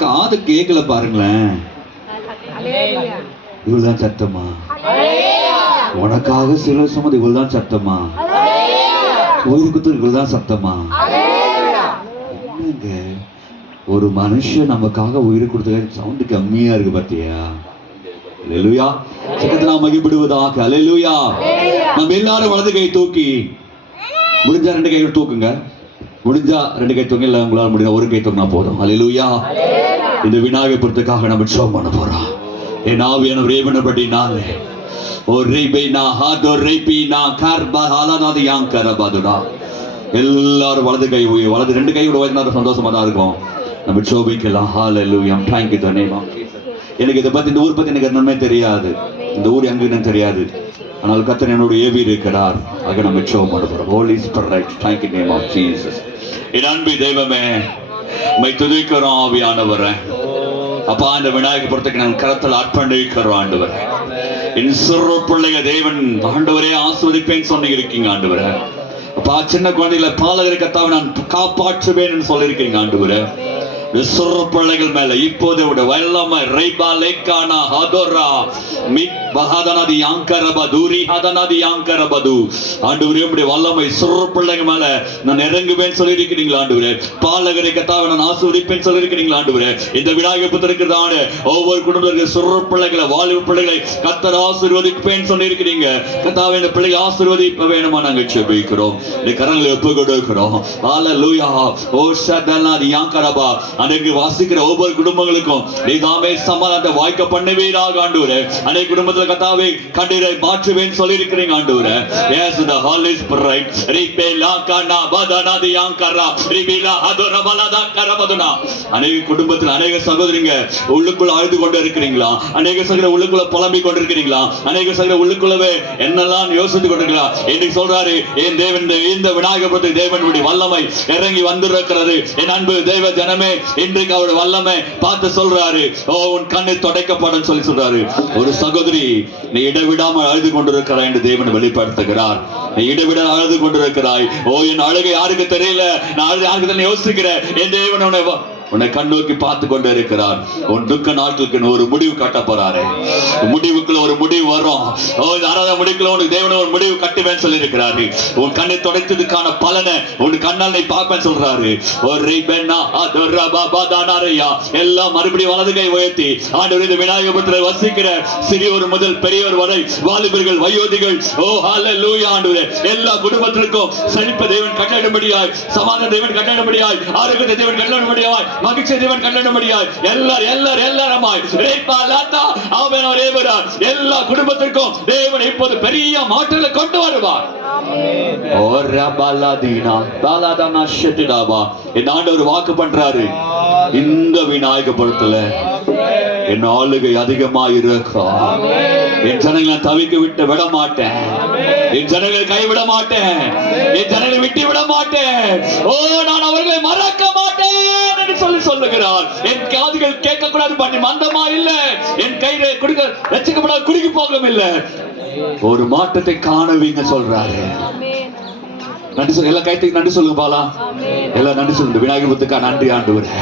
காது கேட்கல பாருங்களேன். இவ்வளவுதான் சத்தமா? உனக்காக சில சுமது இவ்வளவுதான் சத்தமா? உயிர் குத்து இவ்வளவுதான் சத்தமா? என்னங்க ஒரு மனுஷன் நமக்காக உயிர் கொடுத்த சவுண்டு கம்மியா இருக்கு பாத்தியா? அல்லேலூயா. சத்தத்தை நாம் மகிழ்ப்படுவதாக. அல்லேலூயா. நம்ம எல்லாரும் வலது கை தூக்கி, முடிஞ்சா 2 கைகள் தூக்குங்க. முடிஞ்சா 2 கை தூங்க, இல்ல உங்களால் முடிஞ்ச 1 கை தூங்கினா போதும். அல்லேலூயா. இந்த விநாயகபுரத்துக்காக நம்ம ஜெபம் பண்ண போறோம். என் ஆவியான ரேவனபடினாலே ஓ ரேபேனா ஹாதோ ரேபினா கர்பா ஹாலனாதி யாங்கரபாதுடா. எல்லாரும் வலது கை வலது 2 கையோட வயதினால சந்தோஷமா தான் இருக்கும். நம்ம ஜெபிக்கலாம். ஹalleluya. thank you the name of Jesus. எனக்கு இதை பத்தி, இந்த ஊர் பத்தி எனக்கு என்னமே தெரியாது. இந்த ஊர் எங்கன்னு தெரியாது. ஆனால் கர்த்தர் என்னோட ஏவி இருக்கிறார். ஆக நம்ம ஜெபம் பண்ண போறோம். Holy Spirit, thank you name of Jesus. என் அன்பு தெய்வமே, மை துதிக்கிறோம் ஆவியானவரே. அப்பா, இந்த விநாயகபுரத்துக்கு நான் கரத்தில் அர்ப்பணிக்கிறோம் ஆண்டவரே. என் சிறு பிள்ளைங்க தேவன் ஆண்டவரே ஆசீர்வதிப்பேன்னு சொன்னி இருக்கீங்க ஆண்டவரே. அப்பா, சின்ன குழந்தைகளை பாலகரை கத்தாவை நான் காப்பாற்றுவேன் சொல்லியிருக்கீங்க ஆண்டவரே. சிறு பிள்ளைகள் மேல இப்போது வல்லமை ரைபா லேக்கானா ஹதோரா மித் பஹதனதி யாங்கரப தூரி ஹதனதி யாங்கரபது. ஆண்டவரே, உம்முடைய வல்லமை சிறு பிள்ளைகள் மேல நான் இறங்குவேன் சொல்லி இருக்கிறீங்களா ஆண்டவரே. பாலகரை கத்தாவை நான் ஆசீர்வதிப்பேன் சொல்லி இருக்கிறீங்களா ஆண்டவரே. இந்த விநாயகபுரத்துக்கு தானே ஒவ்வொரு குடும்பத்திற்கு சிறு பிள்ளைகளை, வாலிப பிள்ளைகளை கர்த்தர் ஆசீர்வதிப்பேன் சொல்லி இருக்கிறீங்க. கத்தாவை இந்த பிள்ளைகளை ஆசீர்வதிப்ப வேணுமா நாங்கள் ஜெபிக்கிறோம். இந்த கரங்களை ஒப்பு கொடுக்கிறோம். ஹalleluya. ஓ ஷதனதி யாங்கரபா. அன்றைக்கு வாசிக்கிற ஒவ்வொரு குடும்பங்களுக்கும் நீதாமே சமாதானத்தை வாய்க்க பண்ணுவீராக ஆண்டவரே. அன்றைக்கு குடும்பத்துல கர்த்தாவே கண்ணீரை மாற்றுவேன் சொல்லி இருக்கிறீங்க ஆண்டவரே. Yes, the Holy Spirit. ரிபேலா கனா பதனாதி யாங்கரா ரிபிலா அதோர பலதா கரபதுனா. அநேக குடும்பத்தில் அநேக சகோதரிங்க உள்ளுக்குள்ள அழுது கொண்டு இருக்கிறீங்களா? அநேக சகோதரர் உள்ளுக்குள்ள புலம்பிக் கொண்டு இருக்கிறீங்களா? அநேக சகோதரர் உள்ளுக்குள்ளவே என்னெல்லாம் யோசித்துக் கொண்டிருக்கிறீங்களா? இன்னைக்கு சொல்றாரு, என் தேவன் இந்த விநாயகபுரத்து தேவனுடைய வல்லமை இறங்கி வந்திருக்கிறது. என் அன்பு தேவ ஜனமே, இன்றைக்கு அவருடைய வல்லமை பார்த்து சொல்றாரு, ஓ உன் கண்ணை துடைக்கப்படும் சொல்லி சொல்றாரு. ஒரு சகோதரி, நீ இடைவிடாமல் அழுது கொண்டிருக்கிறாய் என்று தேவன் வெளிப்படுத்துகிறார். நீ இடைவிட அழுது கொண்டிருக்கிறாய். ஓ என் அழுகை யாருக்கு தெரியல, நான் யாருக்கு தான் யோசிக்கிறேன். என் தேவன் உன்னை கண்ணோக்கி பார்த்து கொண்டு இருக்கிறார். உன் துக்க நாட்களுக்கு ஒரு முடிவு கட்ட போறாரு. முடிவுக்குள்ள ஒரு முடிவு வரும். முடிவுக்குள்ள உனக்கு தேவன் ஒரு முடிவு கட்டுவேன்னு சொல்லி இருக்கிறாரு. உன் கண்ணை துடைத்ததுக்கான பலனை உன் கண்ணால் நீ பார்ப்பேன் சொல்றாரு. எல்லாம் மறுபடியும் வலது கை உயர்த்தி ஆண்டவர் இந்த விநாயகபுரத்தில் வசிக்கிற சிறியோர் முதல் பெரியவர் வரை, வாலிபர்கள் வயோதிகள், ஓ ஹல்லேலூயா ஆண்டவரே, எல்லா குடும்பத்திற்கும் செழிப்ப தேவன் கட்டளையிடும்படியாய், சமாதான தேவன் கட்டளையிடும்படியாய், ஆரோக்கியத்தை தேவன் கட்டளையிடும்படியாய், மகிழ்ச்சி தேவன் கட்டளையிடும்படியாய், எல்லாருமாய் எல்லா குடும்பத்திற்கும் தேவன் இப்போது பெரிய மாற்றங்களை கொண்டு வருவார். என் ஆண்டவர் வாக்கு பண்றாரு, இந்த விநாயகபுரத்துல என் ஆளுகை அதிகமா இருக்கும். என் ஜனங்களை தவிக்க விட்டு விட மாட்டேன். என் ஜனங்களை கைவிட மாட்டேன். என் ஜனங்களை விட்டு விட மாட்டேன். ஓ நான் அவர்களை மறக்க மாட்டேன் என்று சொல்லி சொல்லுகிறார். என் காதுகள் கேட்க கூடாது பண்ணி மந்தமா இல்ல, என் கையில குடிக்க ரட்சிக்கப்படாத குடிக்க போகும் இல்ல, ஒரு மாற்றத்தை காணுவீங்க சொல்றாரு. நன்றி சொல்லுங்க, எல்லா கைத்துக்கு நன்றி சொல்லுங்க பாலா, எல்லாம் நன்றி சொல்லுங்க. விநாயகபுரத்துக்கா நன்றி ஆண்டவரே.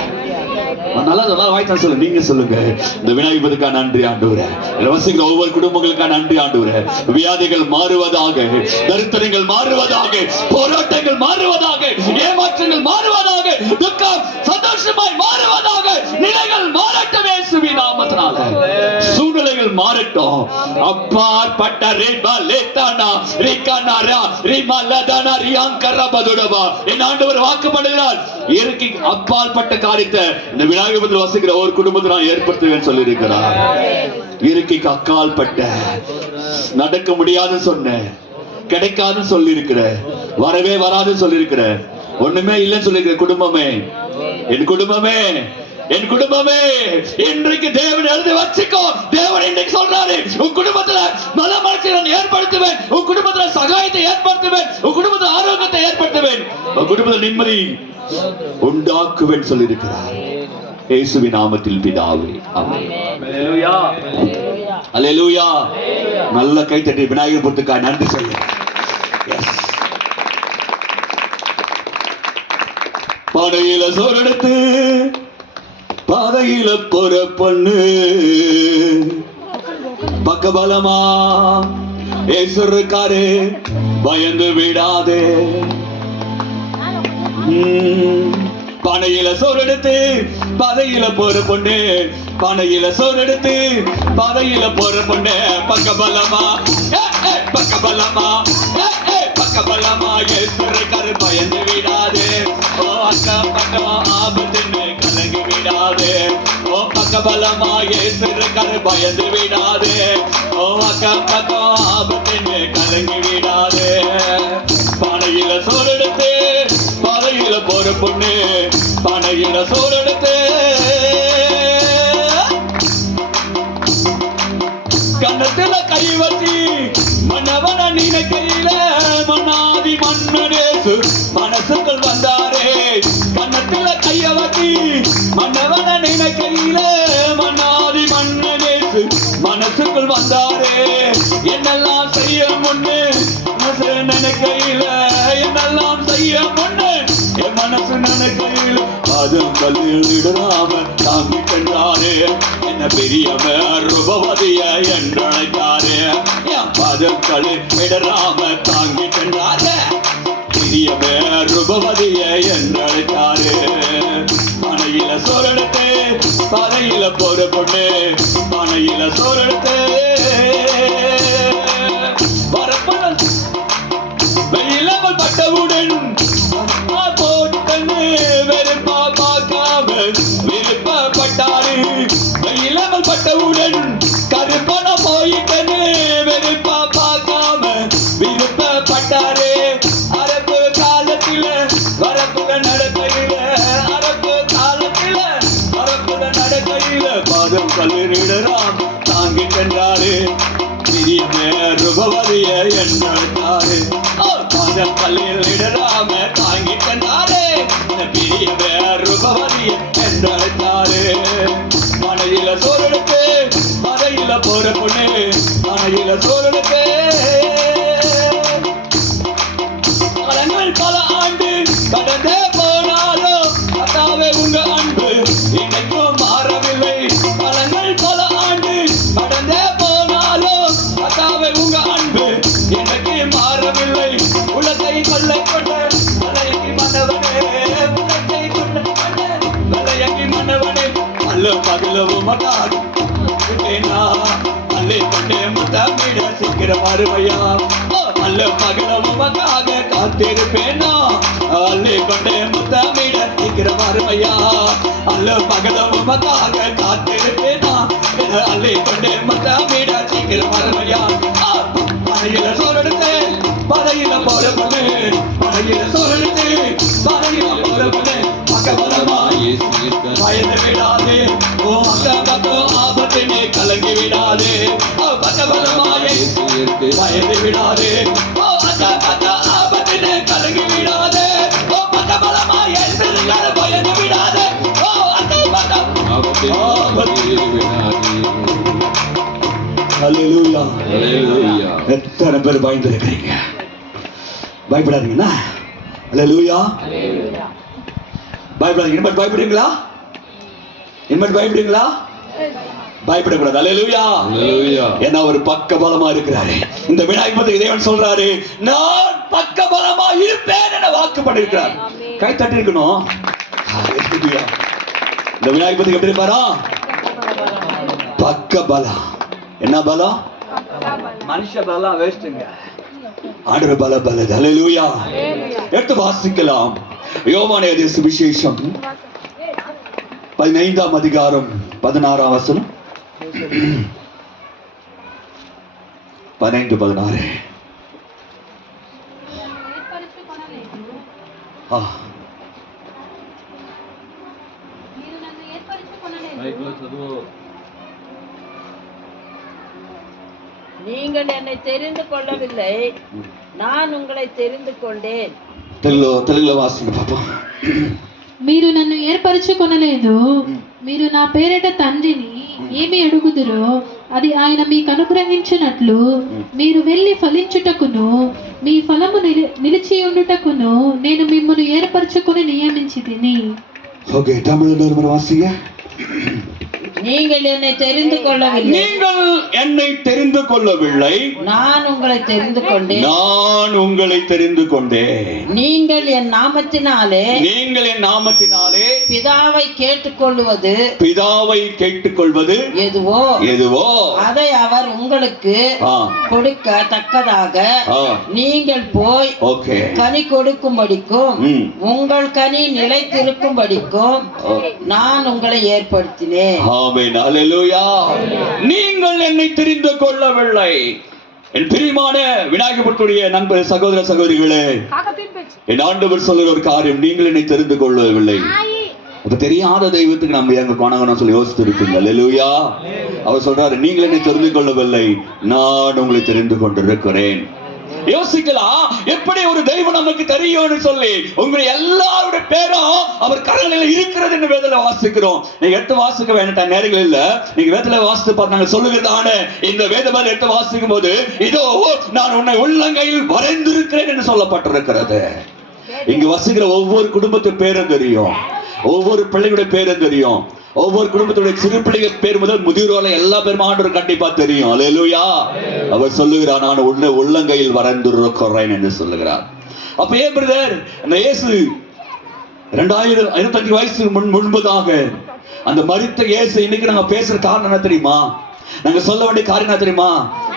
நல்லா வாய்ச்சா சொல்லுங்க, நீங்க சொல்லுங்க. இந்த விநாயகபுரத்துக்கா நன்றி ஆண்டவரே. வசிக்கிற ஒவ்வொரு குடும்பங்களுக்கா நன்றி ஆண்டவரே. வியாதிகள் மாறுவதாக, தரித்திரங்கள் மாறுவதாக, போராட்டங்கள் மாறுவதாக, ஏமாற்றங்கள் மாறுவதாக, துக்கம் சந்தோஷமாய் மாறுவதாக, நிலைகள் மாறட்டும் இயேசுவின் நாமத்தினால. சூழ்நிலைகள் மாறட்டும். அப்பாற்பட்ட ரேபா லேட்டானா ரிகானாரா ரிமலதானா ரியாங்கரபதுடபா. என் ஆண்டவர் வாக்கு பண்ணுகிறார், இயற்கை அப்பாற்பட்ட காரியத்தை இந்த விநாயகபுரத்தில் வசிக்கிற ஒரு குடும்பத்தை நான் ஏற்படுத்துவேன் சொல்லி இருக்கிறார். இயற்கைக்கு அக்கால்பட்ட, நடக்க முடியாது சொன்ன, கிடைக்காதுன்னு சொல்லி இருக்கிற, வரவே வராதுன்னு சொல்லி இருக்கிற, ஒண்ணுமே இல்லைன்னு சொல்லி இருக்கிற குடும்பமே, என் குடும்பமே, என் குடும்பமே, இன்றைக்கு தேவன் எழுதி வச்சுக்கோ. தேவன் இன்றைக்கு சொல்றாரு, உன் குடும்பத்துல மலமலர்ச்சி நான் ஏற்படுத்துவேன், உன் குடும்பத்துல சகாயத்தை ஏற்படுத்துவேன், உன் குடும்பத்துல ஆரோக்கியத்தை ஏற்படுத்துவேன், உன் குடும்பத்தில் நிம்மதி உண்டாக்குவேன் சொல்லி இருக்கிறார். இயேசுவின் நாமத்தில் பிதாவே, ஆமென். அல்லேலூயா, அல்லேலூயா. நல்ல கைத்தட்டி விநாயகபுரத்துக்காக நன்றி சொல்லுங்க. பாடையில சோறெடுத்து பாதையில போற பொண்ணு, பக்கபலமா ஏசுருக்காரு, பயந்து விடாதே. பானையில சோறெடுத்து பாதையில போற பொண்ணு, பானையில சோறெடுத்து பாதையில போற பொண்ணு, பக்கபலமா பக்கபலமா பக்கபலமா ஏசுருக்காரு, பயந்து விடாதே. ஓ அக்கா பக்கமா ஆபத்துன்னு கலங்கி விடாதே. ஓ பக்கபலமா ஏசுருக்காரு, பயந்து விடாதே. ஓ அக்கா பக்கமா ஆபத்துன்னு கலங்கி விடாதே. பானையில சோறெடுத்து பாதையில போற பொண்ணு, பானையில சோறெடுத்து கண்ணத்துல கை வச்சு மன்னவன நினைக்கையில மன்னாதி மன்னனேசு மனசுக்குள் வந்தாரே. கண்ணத்துல கைய வச்சு மன்னவன நினைக்கையில மன்னாதி மன்னனேசு மனசுக்குள் வந்தாரே. என்னெல்லாம் செய்ய முன்னு நினைக்கையில, என்னெல்லாம் செய்ய முன்னு என் மனசு நினைக்கையில, அதுவும் கல்லில் விடாம தாங்கி கண்டாரே. என்ன பெரியவர் ரூபவதிய என்றழைத்தாரே. என் பதக்களில் விடாம தாங்கி கண்டாரே. பெரியவர் ரூபவதிய என்றழைத்தாரே. பனையில சோறெடுத்து பாதையில போற பொண்ணு, பனையில சோறெடுத்து வெயிலமல் பட்டவுடன் போட்டன்னு வெறுப்பா பார்க்காம விருப்பப்பட்டாரு. வெயிலமல் பட்டவுடன் கருப்பன போயிட்டேன்னு வெறுப்பா பார்க்காம விருப்பப்பட்டாரே. அரப்பு காலத்தில வரப்புல நடக்கையில, அரப்பு காலத்தில வரப்புல நடக்கையில பாதம் கல்லறிடலாம் தாங்கி சென்றாரு. ரூபவரிய என்றாரு. பாதம் கல்லறிடலாம தாங்கி சென்றாரு. பெரிய ரூபவரிய என்றாரு. மனையில சோழனுக்கு மனையில போற பொண்ணு, மனையில சோழனுக்கு பலங்கள் பல ஆண்டு கடந்தே போனாலும் அதாவே உங்க அன்பு இன்னைக்கும் மாறவில்லை. பலங்கள் பல ஆண்டு கடந்தே போனாலும் அதாவே உங்க அன்பு இன்னைக்கு மாறவில்லை. உலகை கொல்லப்பட்ட மலையங்கி மன்னவனே, உலகை கொல்லப்பட்ட மலையங்கி மன்னவனே, அல்ல பகலவும் மகான் அல்லே கொண்டே முத்தமிட சீக்கிர மறுமையா. அல்ல பகலவும் மகாக காத்திருப்பேனா, அல்லே கொண்டே முத்தமிட சீக்கிர மறுமையா. அல்ல பகலவும் மகாக காத்திருப்பேனா, அல்லே கொண்டே முத்தமிட சீக்கிர மறுமையா. மனையில சோழனுக்கு மனையில போல பண்ணு, மனையில சோழனுக்கு மனையில போல பண்ணு. பக்கபலமாய் பயந்து விடாதே, ஓ அக்கா ஆபத்தினை கலங்கி விடாதே. பக்கபலமாய் பயந்து விடாதே, ஓ அக்கா ஆபத்தினை கலங்கி விடாதே. ஓ பக்கபலமாய் பயந்து விடாதே, ஓ அக்கா ஹல்லேலூயா. ஹல்லேலூயா. எத்தனை பேர் பயந்து இருக்கிறீங்க? பயப்படாதீங்கண்ணா. ஹல்லேலூயா. பயப்படாதீங்க. இனிமேல் பயப்படுறீங்களா? இனிமேல் பயப்படுறீங்களா? பயப்படக்கூடாது. ஹல்லேலூயா. ஹல்லேலூயா. ஏன்னா ஒரு பக்க பலமா இருக்கிறாரு. இந்த விநாயகர் தேவன் சொல்றாரு, நான் பக்க பலமா இருப்பேன் என வாக்கு பண்ணிருக்கிறார். கை தட்டி இருக்கணும். இந்த விநாயகர் எப்படி இருப்பாரா? பக்க பலம். என்ன பலம்? மனுஷ பலம் வேஸ்ட்ங்க. ஆண்டவர் பல பல. ஹல்லேலூயா. எடுத்து வாசிக்கலாம். யோவானிய சுவிசேஷம் 15ஆம் அதிகாரம் 16ஆம் வசனம். 15-16. நீங்கள் என்னை தெரிந்து கொள்ளவில்லை, நான் உங்களை தெரிந்து కొண்டేన్. తెలుగులో వాసింది పాపం. మీరు నన్ను ఏర్పరచుకొనలేదు, మీరు నా పేరిట తండ్రిని ఏమి అడుగుదురో అది ఆయన మీకు అనుగ్రహించినట్లు మీరు వెళ్ళి ఫలించుటకును మీ ఫలము నిలిచి ఉండుటకును నేను మిమ్మల్ని ఏర్పరచుకొని నియమించితిని. ఓకే, తమిళ వాసిగా. நீங்கள் என்னை தெரிந்து கொள்ளவில்லை, நீங்கள் என்னை தெரிந்து கொள்ளவில்லை, நான் உங்களை தெரிந்து கொண்டேன். நான் உங்களை தெரிந்து கொண்டேன். நீங்கள் என் நாமத்தினாலே, நீங்கள் என் நாமத்தினாலே பிதாவை கேட்டுக்கொள்வது, பிதாவை கேட்டுக்கொள்வது எதுவோ எதுவோ அதை அவர் உங்களுக்கு கொடுக்க தக்கதாக நீங்கள் போய் கனி கொடுக்கும்படிக்கும் உங்கள் கனி நிலைத்திருக்கும்படிக்கும் நான் உங்களை ஏற்படுத்தினேன். ஆமென். ஹல்லேலூயா. நீங்கள் என்னை தெரிந்து கொள்ளவில்லை. என் பிரியமான விநாயகபுரத்துடைய நண்பர் சகோதர சகோதரிகளே, என் ஆண்டவர் சொல்லுற ஒரு காரியம், நீங்கள் என்னை தெரிந்து கொள்ளவில்லை. அப்ப தெரியாத தெய்வத்துக்கு நம்ம எங்க கொணங்கணும் சொல்லி யோசித்து இருக்கீங்க. ஹல்லேலூயா. அவர் சொல்றாரு, நீங்கள் என்னை தெரிந்து கொள்ளவில்லை, நான் உங்களை தெரிந்து கொண்டிருக்கிறேன். யோசிக்கலாம், எப்படி ஒரு தெய்வம் நமக்கு தெரியும்னு சொல்லி. உங்களுடைய எல்லாருடைய பேரும் அவர் கரங்களில் இருக்கிறது என்று வேதத்துல வாசிக்கிறோம். நீங்க எடுத்து வாசிக்க வேண்டாம், நேரங்கள் இல்ல. நீங்க வேதத்துல வாசித்து பார்த்தாங்க சொல்லுகிறதான இந்த வேதபால் எடுத்து வாசிக்கும் போது, இதோ நான் உன்னை உள்ளங்கையில் வரைந்திருக்கிறேன் என்று சொல்லப்பட்டிருக்கிறது. இங்கு வசிக்கிற ஒவ்வொரு குடும்பத்து பேரும் தெரியும், ஒவ்வொரு பிள்ளைகளுடைய பேரும் தெரியும், ஒவ்வொரு குடும்பத்துடைய சிறு பிள்ளைகள் பேர் முதல் முதியோர் எல்லா பேரும் ஆண்டவர் கண்டிப்பா தெரியும். ஹல்லேலூயா. அவர் சொல்லுகிறார், நான் உன்னை உள்ளங்கையில் வரைந்திருக்கிறேன் என்று சொல்லுகிறார். அப்ப ஏன் பிரதர், அந்த இயேசு 2025 வயசு முன்பதாக அந்த மரித்த இயேசு இன்னைக்கு நாங்க பேசுற காரணம் என்ன தெரியுமா? நாங்க சொல்ல வேண்டிய காரியம் என்ன தெரியுமா?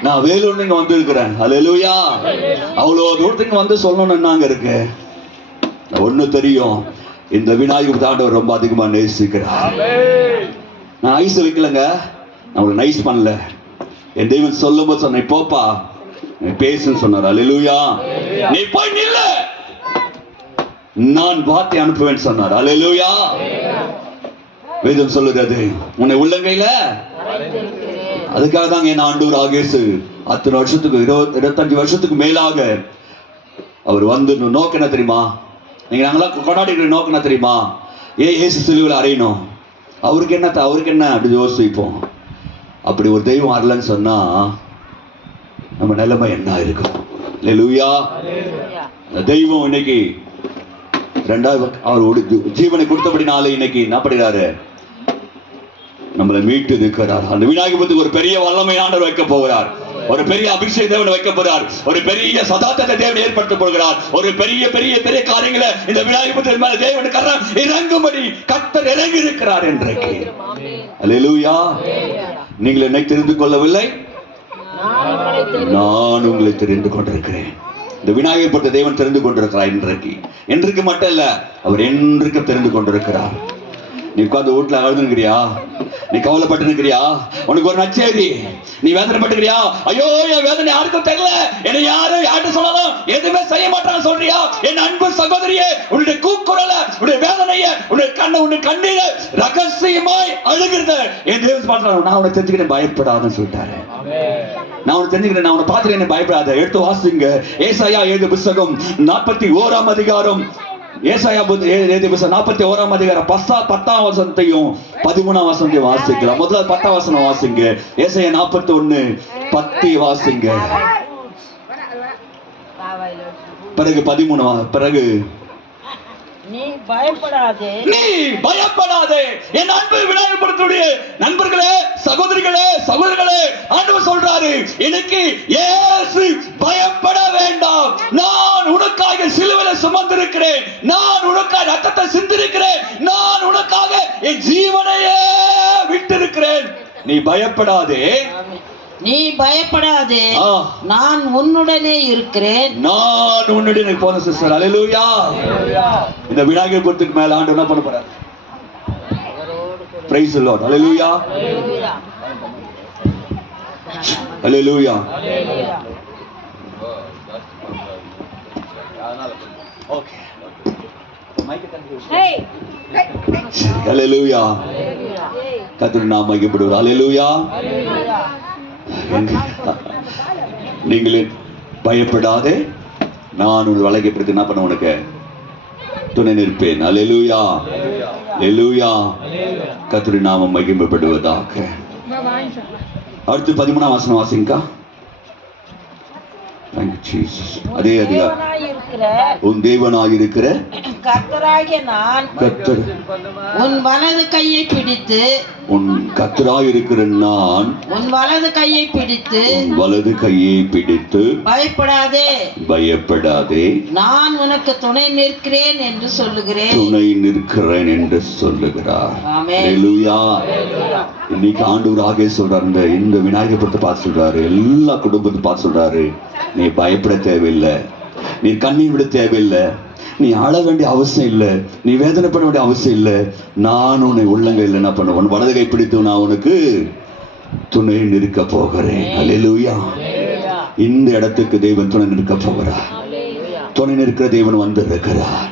நான் வேலூர் இங்க வந்து இருக்கிறேன். ஹல்லேலூயா. அவ்வளவு தூரத்துக்கு வந்து சொல்லணும்னு நாங்க இருக்கு. ஒண்ணு தெரியும், இந்த விநாயகர் ஆண்டவர் ரொம்ப அதிகமா நேசிக்கிறார். நான் ஐஸ் வைக்கலங்க, நான் நைஸ் பண்ணல, என் தெய்வன் சொல்லும்போது சொன்ன போப்பா நீ பேசுன்னு சொன்னார். அல்லேலூயா. நீ போய் நில்லு, நான் வார்த்தை அனுப்புவேன் சொன்னார். அல்லேலூயா. வேதம் சொல்லுகிறது உன்னை உள்ளங்கையில. அதுக்காக தாங்க என் ஆண்டவர் ஆகேசு அத்தனை வருஷத்துக்கு 25 வருஷத்துக்கு மேலாக அவர் வந்து நோக்கம் என்ன தெரியுமா? நீங்க நாங்களாம் கொண்டாடிக்கிற நோக்கம் என்ன தெரியுமா? ஏசு சிலுவையில் அறையணும். அவருக்கு என்ன அப்படி யோசிப்போம். அப்படி ஒரு தெய்வம் வரலன்னு சொன்னா நம்ம நிலைமை என்ன இருக்கும்? அல்லேலூயா. தெய்வம் இன்னைக்கு ரெண்டாவது அவர் ஜீவனை கொடுத்தபடினாலே இன்னைக்கு என்ன பண்ணுறாரு? நம்மளை மீட்டு இருக்கிறார். அந்த விநாயகபுரத்துக்கு ஒரு பெரிய வல்லமை ஆண்டவர் வைக்க போகிறார். ஒரு பெரிய அபிஷேக தேவன் வைக்க போகிறார். ஒரு பெரிய சதாத்தத்தை தேவன் ஏற்படுத்த போகிறார். ஒரு பெரிய பெரிய பெரிய காரியங்களை இந்த விநாயகபுரத்தின் மேல தேவன் கரம் இறங்கும்படி கர்த்தர் இறங்கி இருக்கிறார் இன்றைக்கு. அல்லேலூயா. நீங்கள் என்னை தெரிந்து கொள்ளவில்லை, நான் உங்களை தெரிந்து கொண்டிருக்கிறேன். இந்த விநாயகப்பட்ட தேவன் தெரிந்து கொண்டிருக்கிறார் இன்றைக்கு மட்டும் இல்ல, அவர் என்றைக்கு தெரிந்து கொண்டிருக்கிறார். நீ உட்கார்ந்து வீட்டுல அழுதுங்கிறியா? நீ கவலைப்பட்டு இருக்கிறியா? உனக்கு ஒரு நச்சேரி, நீ வேதனைப்பட்டுக்கிறியா? ஐயோ என் வேதனை யாருக்கும் தெரியல, என்னை யாரும் யார்கிட்ட சொன்னாலும் எதுவுமே செய்ய மாட்டாங்க சொல்றியா? என் அன்பு சகோதரியே, உன்னுடைய கூக்குரல, உன்னுடைய வேதனைய, உன்னுடைய கண்ணீர ரகசியமாய் அழுகிறத என் தேவன் பார்க்கிறார். நான் உன்னை தெரிஞ்சுக்கிறேன், பயப்படாதுன்னு சொல்லிட்டாரு. நான் உனக்கு தெரிஞ்சுக்கிறேன், நான் உன்னை பார்த்துக்கிறேன், பயப்படாத. எடுத்து வாசிங்க ஏசாயா 7 புத்தகம் 41 அதிகாரம். ஏசாயா 7 புத்தகம் 41 அதிகாரம் 10ஆம் வசனத்தையும் 13ஆம் வசனத்தையும் வாசிக்கலாம். முதல்ல 10ஆம் வசனம் வாசிங்க. ஏசாயா 41:10 வாசிங்க. பிறகு 13 பிறகு நீ பயப்படாதே, நீ பயப்படாதே. என் அன்பு விநாயகபுரத்துடைய நண்பர்களே, சகோதரிகளே, ஆண்டவர் சொல்றாரு, எனக்கு இயேசு பயப்பட வேண்டாம். நான் உனக்காக சிலுவையில் சுமந்திருக்கிறேன், நான் உனக்காக ரத்தத்தை சிந்திருக்கிறேன், நான் உனக்காக என் ஜீவனையே விட்டிருக்கிறேன். நீ பயப்படாதே, நீ பயப்படாதே, நான் உன்னுடனே இருக்கிறேன். நான் உன்னுடனே போன சிஸ்டர். அல்லேலூயா. இந்த விநாயகபுரத்துக்கு மேல ஆண்டவர் என்ன பண்ண போறார்? Praise the Lord. அல்லேலூயா. அல்லேலூயா. ஓகே. அல்லேலூயா. கர்த்தர் நாமம் மகிமைப்படுவார். அல்லேலூயா. நீங்களே பயப்படாதே, நான் உன் வளைக்கப்படுத்தி என்ன பண்ண உனக்கு துணை நிற்பேன். அல்லேலூயா. அல்லேலூயா. கர்த்தருடைய நாமம் மகிமைப்படுவதாக. அடுத்து 13ஆம் வசனம் வாசிங்கா. அதே அதிகாரம். உன் தேவனாயிருக்கிற கர்த்தராகிய நான் கர்த்தர் உன் வலது கையை பிடித்து, உன் கர்த்தராயிருக்கிற நான் உன் வலது கையை பிடித்து, வலது கையை பிடித்து பயப்படாதே, பயப்படாதே, நான் உனக்கு துணை நிற்கிறேன் என்று சொல்லுகிறேன். துணை நிற்கிறேன் என்று சொல்லுகிறார். அல்லேலூயா. இன்னைக்கு ஆண்டவராக சொல்றாரு, இந்த விநாயகபுரத்தை பார்த்து சொல்றாரு, எல்லா குடும்பத்தை பார்த்து சொல்றாரு, நீ பயப்பட தேவையில்லை, நீ கண்ணீர் விட தேவையில்லை, நீ அழ வேண்டிய அவசியம் இல்லை, நீ வேதனைப்பட வேண்டிய அவசியம் இல்லை. நான் உன்னை உள்ளங்கையில் என்ன பண்ணுவேன்? வலது கை பிடித்து நான் உனக்கு துணை நிற்க போகிறேன். அல்லேலூயா. இந்த இடத்துக்கு தேவன் துணை நிற்க போகிறார். துணை நிற்கிற தேவன் வந்து இருக்கிறார்.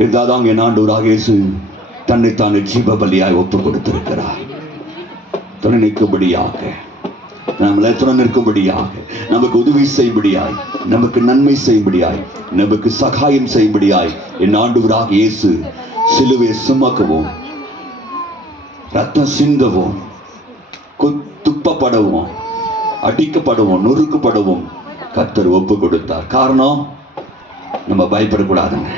இருந்தாதான் என் ஆண்டவராக இயேசு தன்னைத்தானே ஜீவ பலியாய் ஒப்பு கொடுத்திருக்கிறார். துணை நிற்கும்படியாக, நம்மளை துணை நிற்கும்படியாக, நமக்கு உதவி செய்யும்படியாய், நமக்கு நன்மை செய்யும்படியாய், நமக்கு சகாயம் செய்யும்படியாய் என் ஆண்டவராக இயேசு சிலுவையை சுமக்கவும், ரத்தம் சிந்தவும், துப்பப்படவும், அடிக்கப்படவும், நொறுக்கப்படவும் கர்த்தர் ஒப்பு கொடுத்தார். காரணம், நம்ம பயப்படக்கூடாதுங்க,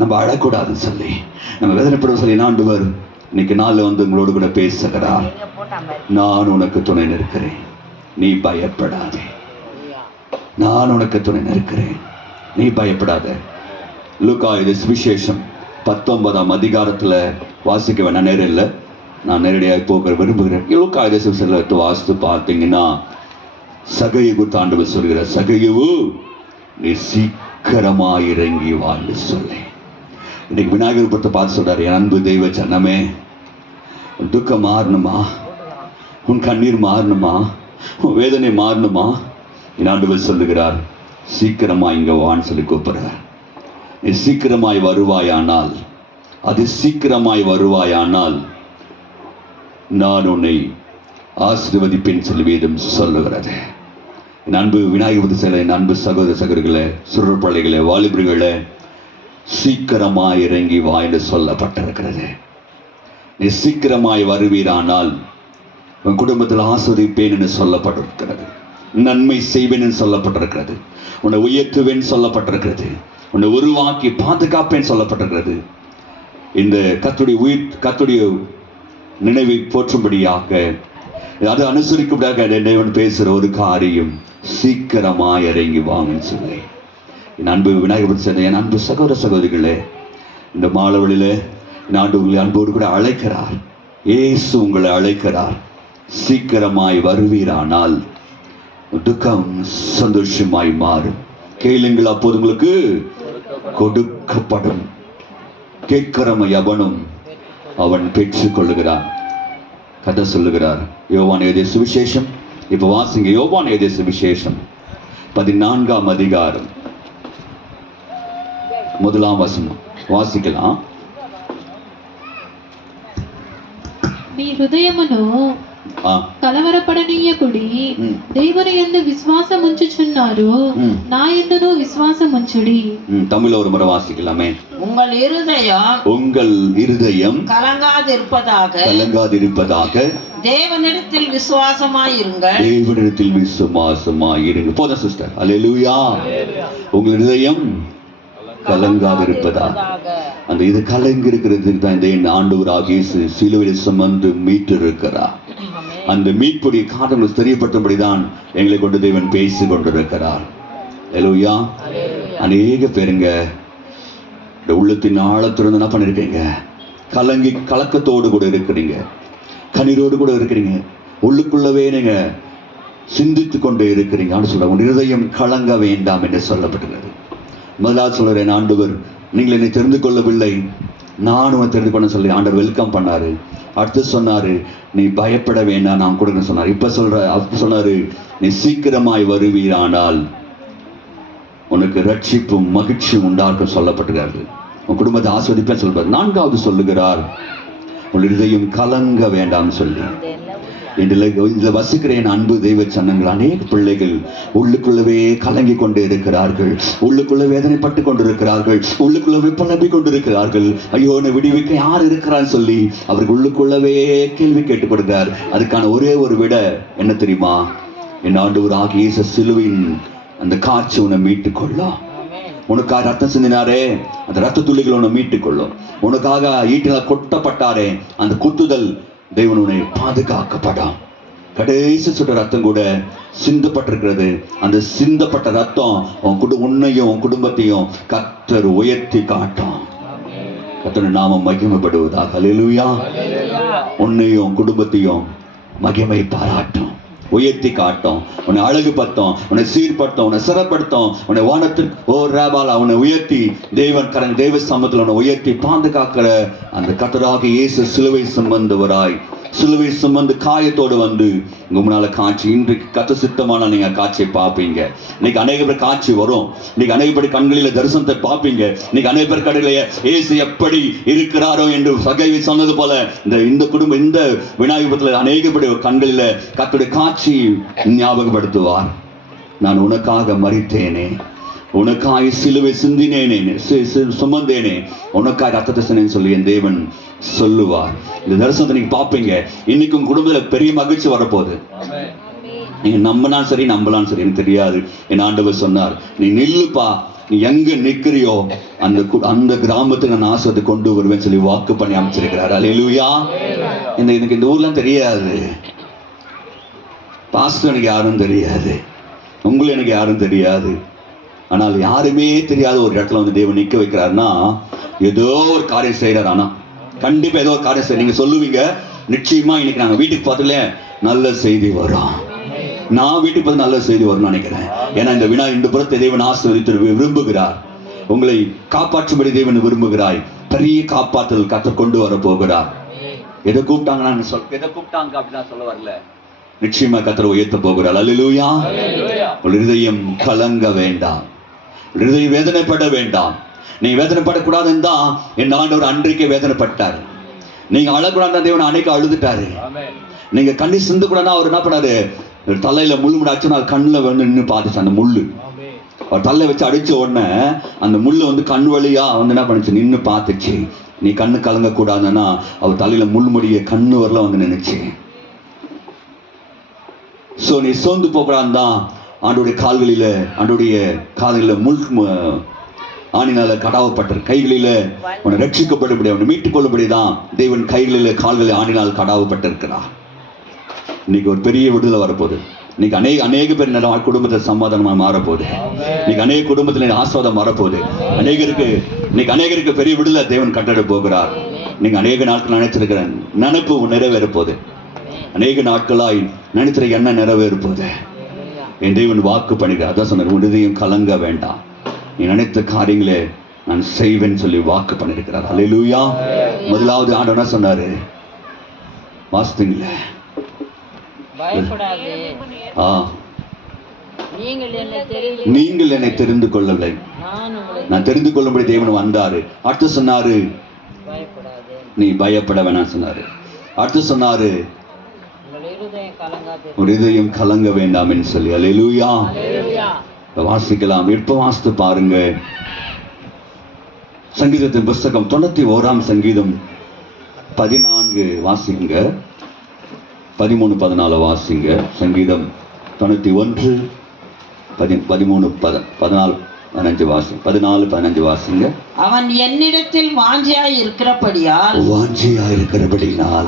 நம்ம அழக்கூடாதுன்னு சொல்லி, நம்ம வேதனைப்பட சொல்லி ஆண்டவர் இன்னைக்கு நாளில் வந்து உங்களோடு கூட பேசுகிறார். நான் உனக்கு துணை நிற்கிறேன், நீ பயப்படாதே. நான் உனக்கு துணை நிற்கிறேன், நீ பயப்படாத. லூக்கா இது சுவிசேஷம் 19ஆம் அதிகாரத்தில் வாசிக்க வேணாம், நேரம் இல்லை, நான் நேரடியாக போக விரும்புகிறேன். லூக்கா இது சுவிசேஷத்தை வாசித்து பார்த்தீங்கன்னா சகையை குறித்து ஆண்டவர் சொல்கிறார், சகையவு நீ சீக்கிரமாக இறங்கி வாழ்ந்து சொல்லி. இன்னைக்கு விநாயகர் பற்றி பார்த்து சொல்றாரு, என் அன்பு தெய்வ ஜனமே, துக்கம் மாறணுமா? உன் கண்ணீர் மாறணுமா, உன் வேதனை மாறணுமா? என் ஆண்டவர் சொல்லுகிறார், சீக்கிரமாய் இங்க வான்னு சொல்லி கூப்பிடுறார். நீ சீக்கிரமாய் வருவாயானால், அது சீக்கிரமாய் வருவாயானால் நான் உன்னை ஆசீர்வதிப்பேன் சொல்லி வேதம் சொல்லுகிறது. என் அன்பு விநாயகபதி சிலை, என் அன்பு சகோதர சகோதரிகளே, சுருள்பள்ளிகளே, வாலிபர்களே, சீக்கிரமாய் இறங்கி வா என்று சொல்லப்பட்டிருக்கிறது. நீ சீக்கிரமாய் வருவீரானால் உன் குடும்பத்தில் ஆஸ்வதிப்பேன் என்று சொல்லப்பட்டிருக்கிறது. நன்மை செய்வேன் என்று சொல்லப்பட்டிருக்கிறது. உன்னை உயர்த்துவேன் சொல்லப்பட்டிருக்கிறது. உன்னை உருவாக்கி பாதுகாப்பேன் சொல்லப்பட்டிருக்கிறது. இந்த கர்த்தருடைய நினைவை போற்றும்படியாக, அதை அனுசரிக்கும்படியாக என்னவன் பேசுகிற ஒரு காரியம், சீக்கிரமாய் இறங்கி வாங்கன்னு சொல்லி. என் அன்பு விநாயகபதி சென்னை, என் அன்பு சகோதர சகோதரிகளே, இந்த மாலவழியில் என் ஆண்டு உங்களை அன்போடு கூட அழைக்கிறார். இயேசு உங்களை அழைக்கிறார். சீக்கிரமாய் வருவீரானால் துக்கம் சந்தோஷமாய் மாறும். கேளுங்கள், அப்போது உங்களுக்கு கொடுக்கப்படும். கேட்கிறவன் எவனும் அவன் பெற்றுக் கொள்ளுகிறான். கதை சொல்லுகிறார் யோவான் எழுதிய சுவிசேஷம். இப்ப வாசிங்க, யோவான் எழுதிய சுவிசேஷம் 14ஆம் அதிகாரம் 1ஆம் வசனம் వాసికలా మీ హృదయమును కలవరపడనీయకుడి, దేవుని యందు విశ్వాసం ఉంచుచున్నారు, నా యందును విశ్వాసం ఉంచుడి. தமிழ்ல ஒரு முறை வாசிக்கலாமே. உங்கள் இருதயம் கலங்காதிருப்பதாக தேவனிடத்தில் விசுவாசமாயிருங்கள். தேவனிடத்தில் விசுவாசமாயிருங்கள். போதும் சிஸ்டர். அல்லேலூயா. உங்கள் இருதயம் கலங்காதிருப்பதாக. அந்த இது கலங்கி இருக்கிறதுக்கு தான் இந்த ஆண்டவராகிய இயேசு சிலுவையில் சுமந்து மீட்டு இருக்கிறார். அந்த மீட்புடைய காரணங்கள் தெரியப்பட்டபடிதான் எங்களை கொண்டு தேவன் பேசி கொண்டிருக்கிறார். அல்லேலூயா. அநேக பேருங்க இந்த உள்ளத்தின் ஆழத்திலிருந்து என்ன பண்ணிருக்கீங்க, கலங்கி கலக்கத்தோடு கூட இருக்கிறீங்க, கண்ணீரோடு கூட இருக்கிறீங்க, உள்ளுக்குள்ளவே நீங்க சிந்தித்து கொண்டு இருக்கிறீங்க. சொல்ல உன் இருதயம் கலங்க வேண்டாம் என்று சொல்லப்பட்டுள்ளது. முதலாவது சொல்றேன், ஆண்டவர் நீங்கள் என்னை தெரிந்து கொள்ளவில்லை, நானும் தெரிந்து கொள்ள சொல்லி ஆண்டவர் வெல்கம் பண்ணாரு. அடுத்து சொன்னாரு, நீ பயப்பட வேண்டாம் நான் கொடுக்க சொன்னார். இப்ப சொன்னாரு, நீ சீக்கிரமாய் வருவீரானால் உனக்கு ரட்சிப்பும் மகிழ்ச்சியும் உண்டாக்கும் சொல்லப்பட்டிருக்காரு. உன் குடும்பத்தை ஆஸ்வதிப்பேன் சொல்றார். 4வது சொல்லுகிறார், உன் இருதயம் கலங்க வேண்டாம் சொல்லி. இதில் வசிக்கிற என் அன்பு தெய்வ சன்னங்கள், அநேக பிள்ளைகள் உள்ளுக்குள்ளவே கலங்கி கொண்டு இருக்கிறார்கள், உள்ளுக்குள்ள வேதனைப்பட்டு கொண்டிருக்கிறார்கள், உள்ளுக்குள்ளவே புலம்பி கொண்டிருக்கிறார்கள். ஐயோ, என்னை விடுவிக்க யார் இருக்கிறான்னு சொல்லி அவருக்கு உள்ளுக்குள்ளவே கேள்வி கேட்டுக் கொடுக்கிறார். அதுக்கான ஒரே ஒரு விட என்ன தெரியுமா? என் ஆண்டவராகிய இயேசு சிலுவையின் அந்த காட்சி உன்னை மீட்டுக் கொள்ளும். உனக்காக ரத்தம் சிந்தினாரே, அந்த ரத்த துளிகள் உன்னை மீட்டுக் கொள்ளும். உனக்காக ஈட்டில கொட்டப்பட்டாரே, அந்த குத்துதல் தேவன் உன்னை பாதுகாக்கப்படும். கடைசி சுட்ட ரத்தம் கூட சிந்தப்பட்டிருக்கிறது. அந்த சிந்தப்பட்ட ரத்தம் உன்னையும் உன் குடும்பத்தையும் கர்த்தர் உயர்த்தி காட்டும். கர்த்தர் நாமம் மகிமைப்படுவதாக. அல்லேலூயா. உன்னையும் குடும்பத்தையும் மகிமை பாராட்டும், உயர்த்தி காட்டும், உன்னை அழகுபடுத்தும், உன்னை சீர்படுத்தும், உன்னை சிறப்படுத்தும், உன்னை வானத்திற்கு ராபாலா உன்னை உயர்த்தி தேவ சமூகத்தில் உன்னை உயர்த்தி பாதுகாக்கிற அந்த கர்த்தராகிய இயேசு சிலுவை சுமந்தவராய், சிலுவை சுமந்து காயத்தோடு வந்து உங்க முன்னால காட்சி, இன்றைக்கு கர்த்தர் சித்தமான நீங்க காட்சியை பார்ப்பீங்க. இன்னைக்கு அநேக பேர் காட்சி வரும். இன்னைக்கு அநேக பேர் கண்களில தரிசனத்தை பார்ப்பீங்க. இன்னைக்கு அநேக பேர் கடையில இயேசு எப்படி இருக்கிறாரோ என்று சகைவி சொன்னது போல இந்த குடும்பம் இந்த விநாயகத்தில் அநேக பேர் கண்களில கர்த்தருடைய காட்சி ஞாபகப்படுத்துவார். நான் உனக்காக மரித்தேனே, உனக்காய் சிலுவை சிந்தினேனே, சுமந்தேனே, உனக்காய் ரத்தத்தை சிந்தேன்னு சொல்லி என் தேவன் சொல்லுவார். இந்த தரிசனத்தை நீங்க பார்ப்பீங்க. இன்னைக்கு உங்க குடும்பத்துல பெரிய மகிழ்ச்சி வரப்போகுது. நீங்க நம்பினாலும் சரி நம்பலாம் சரி எனக்கு தெரியாது. என் ஆண்டவர் சொன்னார், நீ நில்லுப்பா, நீ எங்க நிக்கிறியோ அந்த கிராமத்துக்கு நான் ஆசை கொண்டு வருவேன்னு சொல்லி வாக்கு பண்ணி அமைச்சிருக்கிறார். அல்லேலூயா. எனக்கு இந்த ஊர்லாம் தெரியாது, பாஸ்டர் எனக்கு யாரும் தெரியாது, உங்களுக்கு எனக்கு யாரும் தெரியாது. ஆனால் யாருமே தெரியாத ஒரு இடத்துல வந்து தேவன் நிக்க வைக்கிறாருன்னா ஏதோ ஒரு காரியம் செய்யறாரு. ஆனா கண்டிப்பா ஏதோ ஒரு காரியம் செய்ய நீங்க சொல்லுவீங்க, நிச்சயமா இன்னைக்கு நாங்க வீட்டுக்கு பார்த்துல நல்ல செய்தி வரும், நான் வீட்டுக்கு பார்த்து நல்ல செய்தி வரும்னு நினைக்கிறேன். ஏன்னா இந்த புறத்தை தேவன் ஆசீர்வதித்து விரும்புகிறார். உங்களை காப்பாற்றும்படி தேவன் விரும்புகிறாய். பெரிய காப்பாற்றுதல் கர்த்தர் கொண்டு வர போகிறார். எதை கூப்பிட்டாங்க எதை கூப்பிட்டாங்க அப்படின்னு சொல்ல வரல. நிச்சயமா கர்த்தர் உயர்த்த போகிறார். அல்லேலூயா. உங்கள் இருதயம் கலங்க வேண்டாம், இருதயம் வேதனைப்பட வேண்டாம். நீங்க வேதனைப்படக்கூடாதுன்னு தான் என் ஆண்டவர் அன்றைக்கே வேதனைப்பட்டார். நீங்க அழக்கூடாது தேவன் அன்னைக்கு அழுதுட்டாரு. நீங்க கண்ணி சிந்து கூடனா அவர் என்ன பண்ணாரு, தலையில முள்ளு முடாச்சுன்னா அது கண்ணில் வந்து நின்று பார்த்துச்சு. அந்த முள்ளு அவர் தலையை வச்சு அடிச்ச உடனே அந்த முள்ளு வந்து கண் வழியா வந்து என்ன பண்ணுச்சு, நின்று பார்த்துச்சு. நீ கண்ணு கலங்க கூடாதுன்னா அவர் தலையில முள்முடிய கண்ணு வரல வந்து நினைச்சு. சோ நீ சோர்ந்து போகக்கூடாதுன்னு தான் ஆண்டுடைய கால்களில முள் ஆணினால கடாவப்பட்ட கைகளில உன்னை ரட்சிக்கப்படும்படி அவனை மீட்டுக் கொள்ளும்படிதான் தேவன் கைகளில கால்களில் ஆணினால் கடாவப்பட்டிருக்கிறார். இன்னைக்கு ஒரு பெரிய விடுதலை வரப்போகுது. இன்னைக்கு அநேக பேர் குடும்பத்தில் சமாதானமாக மாறப்போகுது. இன்னைக்கு அநேக குடும்பத்தில் ஆசீர்வாதம் வரப்போகுது. அநேகருக்கு பெரிய விடுதலை தேவன் கட்டட போகிறார். நீங்க அநேக நாட்கள் நினைச்சிருக்கிற நினைப்பு நிறைவேற போகுது. அநேக நாட்களாய் நினைச்சிற எண்ணம் நிறைவேற போகுது. என் தேவன் வாக்கு பண்ணுகிறார். அதான் சொன்னார், உறுதியும் கலங்க வேண்டாம், நீ நினைத்த காரியங்களே நான் செய்வேன்னு சொல்லி வாக்கு பண்ணிருக்கிறார். அல்லேலூயா. முதலாவது ஆண்டவர் என்ன சொன்னாரு, வாசித்தீங்களே, பயப்படாதே, நீங்கள் என்னை தெரிந்து கொள்ளவில்லை, நான் தெரிந்து கொள்ளும்படி தேவன் வந்தாரு. அடுத்து சொன்னாரு, நீ பயப்பட வேணாம் சொன்னாரு. அடுத்து சொன்னாரு, ஒரு இதயம் கலங்க வேண்டாம் என்று சொல்லி. அல்லேலூயா. வாசிக்கலாம். இப்ப வாசித்து பாருங்க. சங்கீதத்தின் புஸ்தகம் 91ஆம் சங்கீதம் 14 வாசிங்க, 13, 14 வாசிங்க. சங்கீதம் 91 13, 14, 15 வாசி. 14, 15 வாசிங்க. அவன் என்னிடத்தில் வாஞ்சியாய் இருக்கிறபடியால்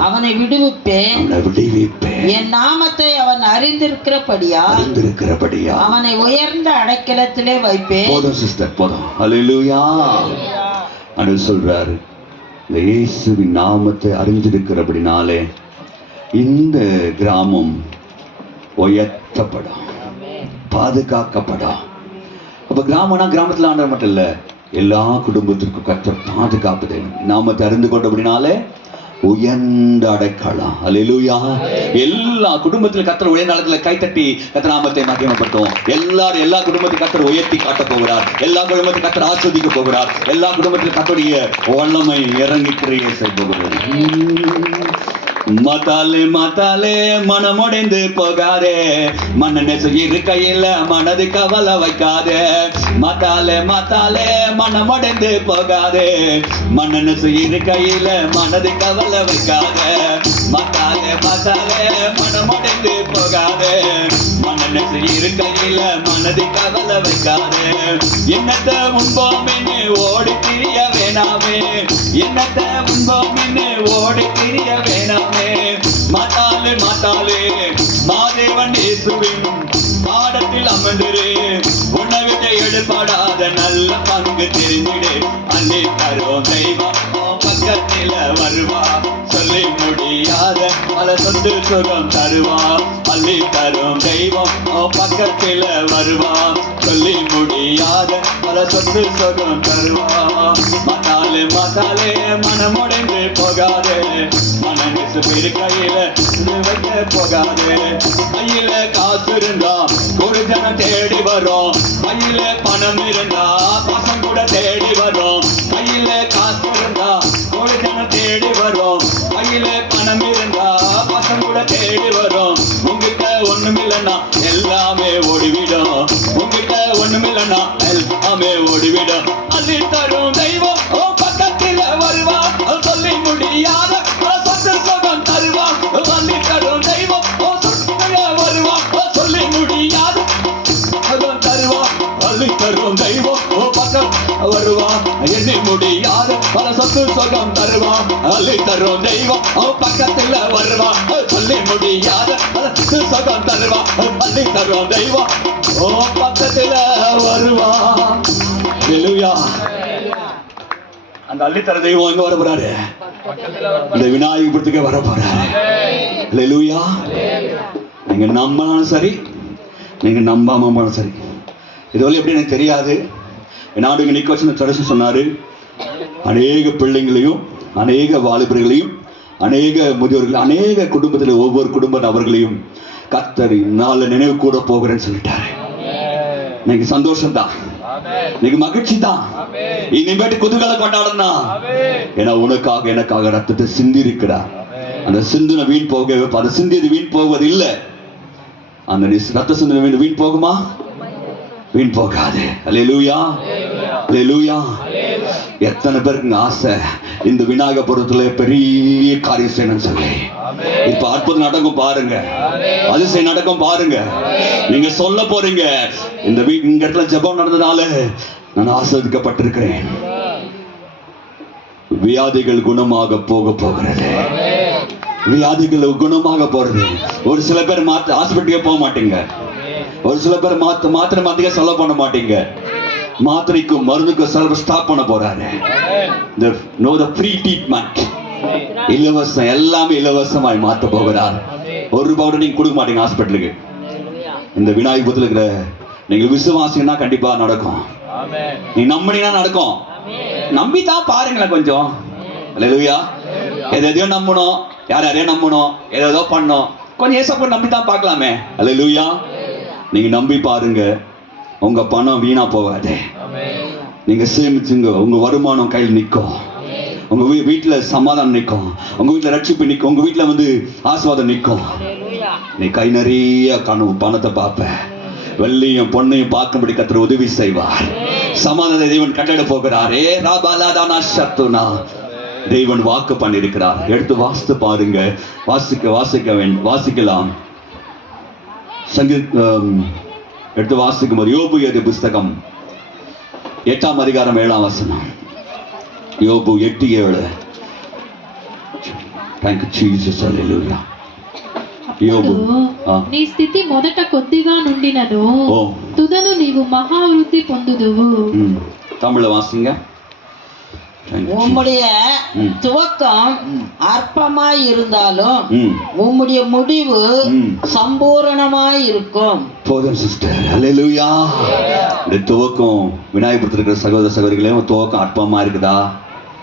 அவனை விடுவிப்பேன். என் நாமத்தை அவன் அறிந்திருக்கிறபடியால் அவனை உயர்ந்த அடைக்கலத்திலே வைப்பேன். போதும் சிஸ்டர், போதும். அல்லேலூயா. ஆண்டவர் சொல்றாரு, இந்த இயேசுவின் நாமத்தை அறிந்திருக்கிறபடினாலே இந்த கிராமம் உயர்த்தப்படும், பாதுகாக்கப்படும். அப்ப கிராமத்துல ஆண்டவர் மட்டும் இல்ல, எல்லா குடும்பத்திற்கும் கர்த்தர் பாதுகாப்பு தேவன். நாமத்தை அறிந்து கொண்டபடினாலே உயர்ந்த அடைக்கலம். அல்லேலூயா. எல்லா குடும்பத்தில் கர்த்தர் உயர்ந்த இடத்துல கைத்தட்டி கர்த்தர் நாமத்தை மகிமைப்படுத்தும். எல்லா குடும்பத்தையும் கர்த்தர் உயர்த்தி காட்ட போகிறார். எல்லா குடும்பத்தையும் கர்த்தர் ஆஸ்வதிக்க போகிறார். எல்லா குடும்பத்திலும் கர்த்தருடைய வல்லமை இறங்கி கிரியை செய்ய போகிறார். மாத்தாலே மனமுடைந்து போகாதே, மன்னனேசு இருக்கையில மனது கவலை வைக்காதே. மாத்தாலே மனமுடைந்து போகாதே, மன்னனேசு இருக்கையில மனது கவலை வைக்காதே. மாத்தாலே மனமுடைந்து போகாதே, மன்னனேசு இருக்கையில மனது கவலை வைக்காதே. என்னத்தை முன்போம் என்று ஓடி திரிய வேணாமே, என்னத்தை முன்போம் என்று ஓடி திரிய வேணாமே. மாத்தாலே மாதேவன் இயேசுவின் பாடத்தில் அமர்ந்திரு, உணவிட்ட எடுபடாத நல்ல பங்கு தெரிஞ்சிடு. அள்ளி தரும் தெய்வம் பக்கத்தில் வருவா, சொல்லி முடியாத பல சொத்து சுகம் தருவா. அள்ளி தரும் தெய்வம் பக்கத்தில் வருவா, சொல்லி முடியாத பல சொத்து சுகம் தருவா. மாத்தாலே மனமுடைந்து போகாதே, மனசு கையில வைக்க போகாதே. கையில காசு இருந்தா ஒரு ஜனம் தேடி வரும், கையில பணம் இருந்தா பசங்க கூட தேடி வரும். கையில காசு இருந்தா ஒரு ஜனம் தேடி வரும், கையில பணம் இருந்தா பசங்க கூட தேடி வரும். உங்ககிட்ட ஒண்ணுமில்லன்னா எல்லாமே ஓடிவிடும், உங்ககிட்ட ஒண்ணுமில்லன்னா எல்லாமே ஓடிவிடும். அது தரும் தெய்வம் பக்கத்தில் வருவா, சொல்லி முடியாத சுகம் தருவா. சொல்லி தரும் தெய்வம் வருவா, சொல்லி முடியாத தருவா. சொல்லி தரும் தெய்வம் பக்கம் வருவா, எண்ணி முடியாத பல சொத்து சுகம் தருவா. அள்ளி தரும் தெய்வம் பக்கத்தில் வருவா, சொல்லி முடியாத பல சொத்து சுகம் தருவா. அள்ளி தரும் தெய்வம் பக்கத்தில் வருவா. அல்லேலூயா. அந்த அள்ளித்தர தெய்வம் எங்க வர போறாரு? இந்த விநாயகபுரத்துக்கு வர போறாரு. அல்லேலூயா. நீங்க நம்பினாலும் சரி, நீங்க நம்பாம சரி, இதுவரை எப்படி எனக்கு தெரியாது. நாடு நிக்க வச்சு சொன்னாரு, அநேக பிள்ளைங்களையும் அநேக வாலிபர்களையும் அநேக முதியோர்கள், அநேக குடும்பத்தில் ஒவ்வொரு குடும்ப நபர்களையும் கர்த்தர் நாள நினைவு கூட போகிறேன்னு சொல்லிட்டாரு. இன்னைக்கு சந்தோஷம் தான், இன்னைக்கு மகிழ்ச்சி தான், இனிமேட்டு குதூகல கொண்டாடணும். ஏன்னா உனக்காக எனக்காக ரத்தத்தை சிந்தி இருக்கிறார். அந்த சிந்துன வீண் போக, அதை சிந்தியது வீண் போவது இல்லை. அந்த ரத்த சிந்தனை வீண் போகுமா? வீண் போகாது. அல்லேலூயா, அல்லேலூயா. எத்தனை பேருக்கு ஆசை இந்த விநாயகபுரத்துல பெரிய காரியம் செய்யணும்னு சொல்லி. இப்ப அற்புதம் நடக்கும் பாருங்க, அதிசயம் நடக்கும் பாருங்க. நீங்க சொல்ல போறீங்க, இந்த இங்க இடத்துல ஜெபம் நடந்ததால நான் ஆசீர்வதிக்கப்பட்டிருக்கிறேன். வியாதிகள் குணமாக போகிறது. வியாதிகள் குணமாக போறது. ஒரு சில பேர் ஹாஸ்பிட்டலுக்கே போக மாட்டீங்க. ஒரு சில பேர் மாத்திரை மாத்திக்க சொல்ல பண்ண மாட்டீங்க. மாத்திரைக்கும் மருந்துக்கும் செலவு ஸ்டாப் பண்ண போறாரு. the free treatment, இலவசம், எல்லாமே இலவசமாய் மாத்த போகிறார். ஒரு ரூபாய் நீங்க கொடுக்க மாட்டீங்க ஹாஸ்பிட்டலுக்கு. இந்த விநாயகபுரத்தில் இருக்கிற நீங்க விசுவாசிங்கன்னா கண்டிப்பா நடக்கும். நீ நம்பினா நடக்கும். நம்பிதான் பாருங்களேன் கொஞ்சம். அல்லேலூயா. எதையோ நம்பணும், யாரையும் நம்பணும், ஏதோ பண்ணணும். கொஞ்சம் ஏசப்ப நம்பிதான் பார்க்கலாமே. அல்லேலூயா. நீங்க நம்பி பாருங்க, உங்க பணம் வீணா போகாது. நீங்க சேமிச்சுங்க, உங்க வருமானம் கையில் நிற்கும். உங்க வீட்டுல சமாதானம் நிற்கும். உங்க வீட்டுல ரட்சிப்பு நிற்கும். உங்க வீட்டுல ஆசீர்வாதம் நிற்கும். நீ கை நிறைய பணத்தை பார்ப்ப. வெள்ளியும் பொண்ணையும் பார்க்கும்படி கர்த்தர் உதவி செய்வார். சமாதான தேவன் கட்டளை போகிறாரே. தேவன் வாக்கு பண்ணியிருக்கிறார். எடுத்து வாசித்து பாருங்க. வாசிக்கலாம். எடுத்து வாசிக்கும் போது யோபு எழுதிய புஸ்தகம் 8ஆம் அதிகாரம் 7ஆம் வசனம். யோபு 8:7. Thank you Jesus. Hallelujah. యోబు నీ స్థితి మొదట కొద్దిగా నుండినను తుదను నీవు మహావృద్ధి పొందుదువు. தமிழ்ல வாசிங்க. உம்முடைய துவக்கம் அற்பமாய் இருந்தாலும் உம்முடைய முடிவு சம்பூரணமாய் இருக்கும். போதும் சிஸ்டர். அல்லேலூயா. இந்த துவக்கம் விநாயகபுரத்தில் இருக்கிற சகோதர சகோதரிகளே, துவக்கம் அற்பமா இருக்குதா?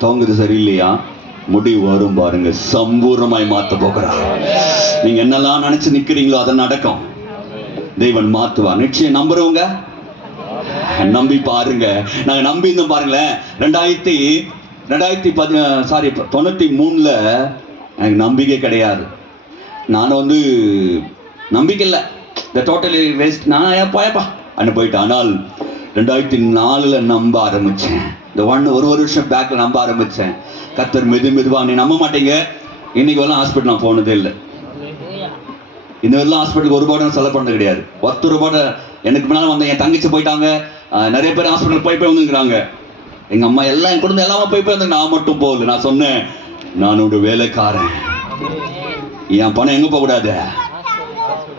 துவங்குது சரியில்லையா? முடிவு வரும் பாருங்க, சம்பூர்ணமாய் மாத்த போகிறார். நீங்க என்னெல்லாம் நினைச்சு நிக்கிறீங்களோ அதை நடக்கும். தேவன் மாத்துவா. நிச்சயம் நம்புறவங்க நம்பி பாருங்க. நாங்க நம்பி இருந்தோம் பாருங்களேன். 93ல எனக்கு நம்பிக்கை கிடையாது. நான் நம்பிக்கை இல்லை. இந்த டோட்டலி வேஸ்ட், நான் ஏப்பா அன்னு போயிட்டேன். ஆனால் 2004ல நம்ப ஆரம்பிச்சேன். இந்த ஒரு வருஷம் பேக்ல நம்ப ஆரம்பிச்சேன். கர்த்தர் மெதுவா, நீ நம்ப மாட்டீங்க, இன்னைக்கு வரலாம் ஹாஸ்பிட்டல் நான் போனதே இல்லை. இந்த வரலாம் ஹாஸ்பிட்டலுக்கு ஒரு ரூபாய் செலவு பண்ணது கிடையாது. 10 ரூபாய் எனக்கு முன்னால வந்த என் தங்கச்சி போயிட்டாங்க. நிறைய பேர் ஹாஸ்பிட்டல் போய் வந்துங்கிறாங்க. எங்க அம்மா எல்லாம் என் குடும்பம் எல்லாமே போய் வந்து, நான் மட்டும் போகல. நான் சொன்னேன், நான் ஒரு வேலைக்காரன், என் பணம் எங்க போகக்கூடாது,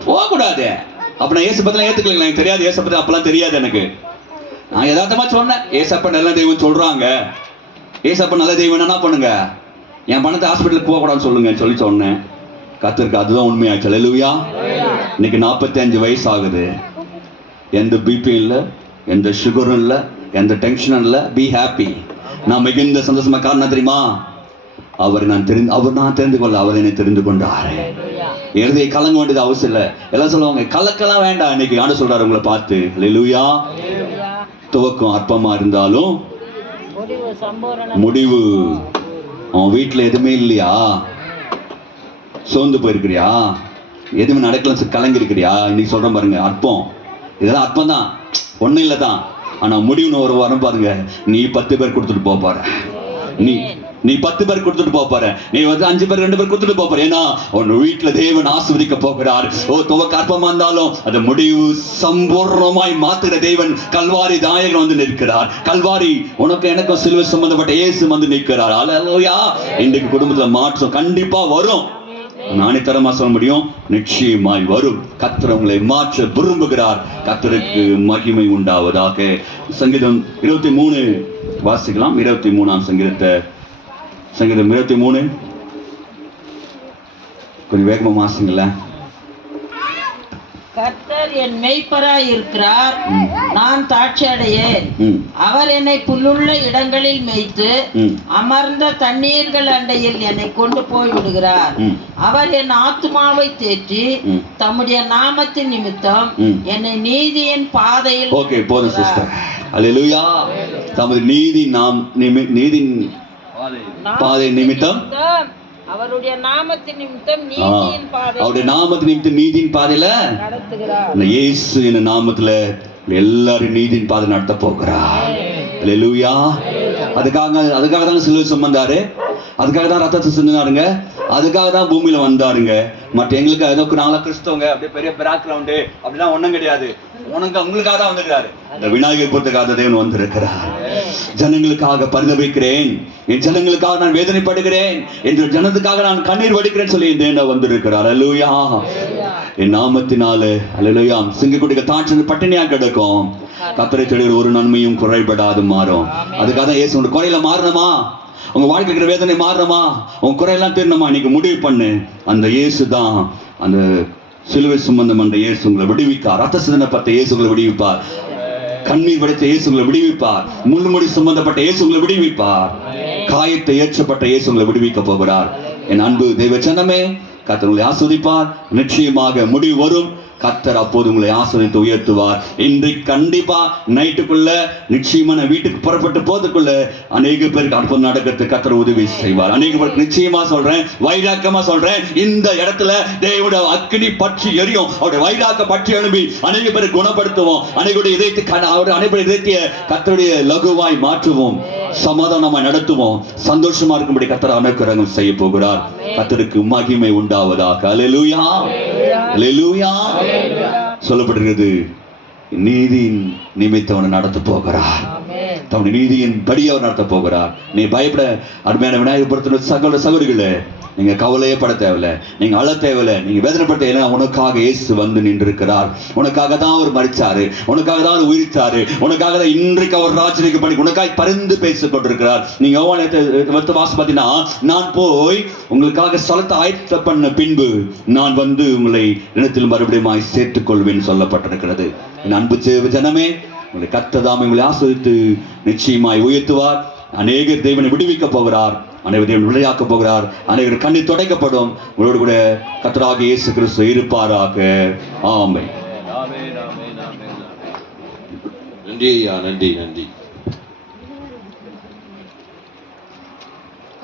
போகக்கூடாது. அப்ப நான் ஏசப்பத்தெல்லாம் ஏத்துக்கலைங்களா? எனக்கு தெரியாது ஏசப்பத்தை, அப்பெல்லாம் தெரியாது எனக்கு. நான் யதார்த்தமா சொன்னேன், ஏசப்ப நல்ல தெய்வம் சொல்றாங்க, ஏசப்ப நல்ல தெய்வம் என்ன பண்ணுங்க, என் பணத்தை ஹாஸ்பிட்டலுக்கு போகக்கூடாதுன்னு சொல்லுங்க சொன்னேன். கர்த்தருக்கு அதுதான் உண்மையாச்சு. அல்லேலூயா. இன்னைக்கு 45 வயசு ஆகுது. எந்த பிபியும் இல்லை, எந்த சுகரும் இல்லை, எந்த டென்ஷனும் இல்லை. Be happy. நான் மிகுந்த சந்தோஷமா. காரணம் தெரியுமா? அவர் நான் தெரிந்து கொள்ள அவர் என்னை தெரிந்து கொண்டாரு. எழுதியை கலங்க வேண்டியது அவசியம் இல்லை. எல்லாம் சொல்லுவாங்க கலக்கலாம் வேண்டாம். இன்னைக்கு ஆண்டு சொல்றாரு உங்களை பார்த்து. அல்லேலூயா. துவக்கம் அற்பமா இருந்தாலும் முடிவு. அவன் வீட்டுல எதுவுமே இல்லையா? சோர்ந்து போயிருக்கிறியா? எதுவுமே நடக்கல கலங்கி இருக்கிறியா? இன்னைக்கு சொல்றேன் பாருங்க, அற்பம். இதெல்லாம் அற்பம் தான், ஒன்றும் இல்லை தான். ஆனா முடிவுன்னு ஒரு வாரம் பாருங்க, நீ 10 பேர் கொடுத்துட்டு போப்பாரு. நீ 10 பேர் கொடுத்துட்டு போப்பாரு. நீ 5 பேர் 2 பேர் கொடுத்துட்டு போப்பாரு. ஏன்னா உன் வீட்டுல தேவன் ஆசீர்வதிக்க போகிறார். துவக்க அற்பமா இருந்தாலும் அந்த முடிவு சம்பூர்ணமாய் மாத்துகிற தேவன் கல்வாரி நாயகன் நிற்கிறார். கல்வாரி உனக்கு எனக்கும் சிலுவை சம்பந்தப்பட்ட இயேசு நிற்கிறார். அல்லேலூயா. இன்றைக்கு குடும்பத்துல மாற்றம் கண்டிப்பா வரும். நானே தரமா சொல்ல முடியும், நிச்சயமாய் வரும். கர்த்தர் உங்களை மாற்ற விரும்புகிறார். கர்த்தருக்கு மகிமை உண்டாவதாக. சங்கீதம் 23 வாசிக்கலாம். 23ஆம் சங்கீதம் 23 கொஞ்சம் வேகமா வாசிங்கள. கர்த்தர் என் மேய்ப்பராய் இருக்கிறார், நான் தாட்சி அடையேன். ம். அவர் என்னை புல்லுள்ள இடங்களில் மேய்த்து ம். அமர்ந்த தண்ணீர்கள் அண்டையில் என்னை கொண்டு போய் விடுகிறார். ம். அவர் என் ஆத்துமாவை தேற்றி ம். தம்முடைய நாமத்தின் நிமித்தம் ம். என்னை நீதியின் பாதையில் ஓகே, போதும் சிஸ்டர். அல்லேலூயா. தமது நீதியின் பாதை நிமித்தம் அவருடைய நாமத்தின் நிமித்தம் நீதியின் பாதை அவருடைய நாமத்தின் நிமித்தம் நீதியின் பாதையில நடத்துகிறார். இந்த இயேசு என்ற நாமத்துல எல்லாரும் நீதியின் பாதை நடத்த போகிறார். அல்லேலூயா. அதுக்காக தான் சிலுவை சுமந்தாரு, அதுக்காக தான் ரத்தத்தை சிந்தினாருங்க, அதுக்காக தான் பூமியில வந்தாருங்க. மற்ற எங்களுக்கு அதற்கு நாங்களா கிறிஸ்தவங்க அப்படியே பெரிய பேக்ரவுண்டு அப்படிலாம் ஒண்ணும் கிடையாது. உங்களுக்காக தான் வந்திருக்காரு. இந்த விநாயகர் பொறுத்துக்காக தேவன் வந்திருக்கிறார். ஜனங்களுக்காக பரிதபிக்கிறேன், என் ஜனங்களுக்காக நான் வேதனைப்படுகிறேன், என்ற ஜனத்துக்காக நான் கண்ணீர் வடிக்கிறேன் சொல்லி தேவன் வந்திருக்கிறார். அல்லேலூயா. என் நாமத்தினால அல்லேலூயா சிங்கக்குட்டிக்கு தாட்சி பட்டினியா கிடக்கும். கர்த்தரை தேடுகிற ஒரு நன்மையும் குறைபடாது மாறும். அதுக்காக தான் இயேசு குறையில மாறணுமா, உங்க வாழ்க்கை இருக்கிற வேதனை மாறணுமா, உங்க குறையெல்லாம் தீரணுமா, இன்னைக்கு முடிவு பண்ணு. அந்த இயேசு தான், அந்த சிலுவை சுமந்தம் அந்த இயேசு உங்களை விடுவிப்பார். ரத்த சிந்தனைப்பட்ட இயேசு உங்களை விடுவிப்பார். கண்ணீர் வடித்த இயேசு உங்களை விடுவிப்பார். முள்முடி சுமந்தப்பட்ட இயேசு உங்களை விடுவிப்பார். காயத்தை ஏற்றப்பட்ட இயேசு உங்களை விடுவிக்க போகிறார். என் அன்பு தெய்வ ஜனமே, கர்த்தர் உங்களை ஆசீர்வதிப்பார். நிச்சயமாக முடிவு வரும். கர்த்தர் அப்போது உங்களை ஆசீர்வதித்து உயர்த்துவார். இன்றைக்கு கண்டிப்பா நைட்டுக்குள்ள நிச்சயமா நான் வீட்டுக்கு புறப்பட்டு போறதுக்குள்ள அநேக பேருக்கு அற்புதம் நடக்கிறதுக்கு கர்த்தர் உதவி செய்வார். அநேக பேருக்கு நிச்சயமா சொல்றேன், வைராக்கியமா சொல்றேன், இந்த இடத்துல தேவனுடைய அக்கினி பற்றி எரியும். அவருடைய வைராக்க பற்றி எழுப்பி அநேக பேரை குணப்படுத்துவோம். அநேகருடைய இதயத்தை கர்த்தருடைய லகுவாய் மாற்றுவோம், சமாதானமாய் நடத்துவோம். சந்தோஷமா இருக்கும்படி கர்த்தர் அனுக்கிரகம் செய்ய போகிறார். கர்த்தருக்கு மகிமை உண்டாவதாக. அல்லேலூயா. அல்லேலூயா. சொல்லப்படுகிறது, நீதியின் நிமித்தம் நடத்த போகிறார். தம்முடைய நீதியின் படி அவர் நடத்த போகிறார். நீ பயப்பட அருமையான விநாயகர் பொறுத்த சகோதர சகோதரிகளே, நீங்க கவலையே பட தேவையில்லை, நீங்க அழ தேவையில்லை, நீங்க வேதனைப்பட்ட தேவையில்லை. உனக்காக இயேசு வந்து நின்றிருக்கிறார். உனக்காக தான் அவர் மரிச்சாரு, உனக்காக தான் அவர் உயிர்த்தாரு, உனக்காக தான் இன்றைக்கு அவர் ராஜரிக பண்ணி உனக்காக பரிந்து பேசிக் கொண்டிருக்கிறார். நீங்க வாசம் பார்த்தீங்கன்னா, நான் போய் உங்களுக்காக ஸ்தலத்தை ஆயத்த பண்ண பின்பு நான் வந்து உங்களை இடத்தில் மறுபடியும் சேர்த்துக் கொள்வேன் சொல்லப்பட்டிருக்கிறது. என் அன்பு ஜனமே, உங்களை கர்த்தர் உங்களை ஆசீர்வதித்து நிச்சயமாய் உயர்த்துவார். அநேகர் தேவனை விடுவிக்க போகிறார், அனைவரும் தேவன் விளையாக்க போகிறார். அனைவரும் கண்ணீர் துடைக்கப்படும். உங்களோடு கூட கர்த்தராகிய இயேசு கிறிஸ்து இருப்பாராக. ஆமென். நன்றி ஐயா, நன்றி நன்றி.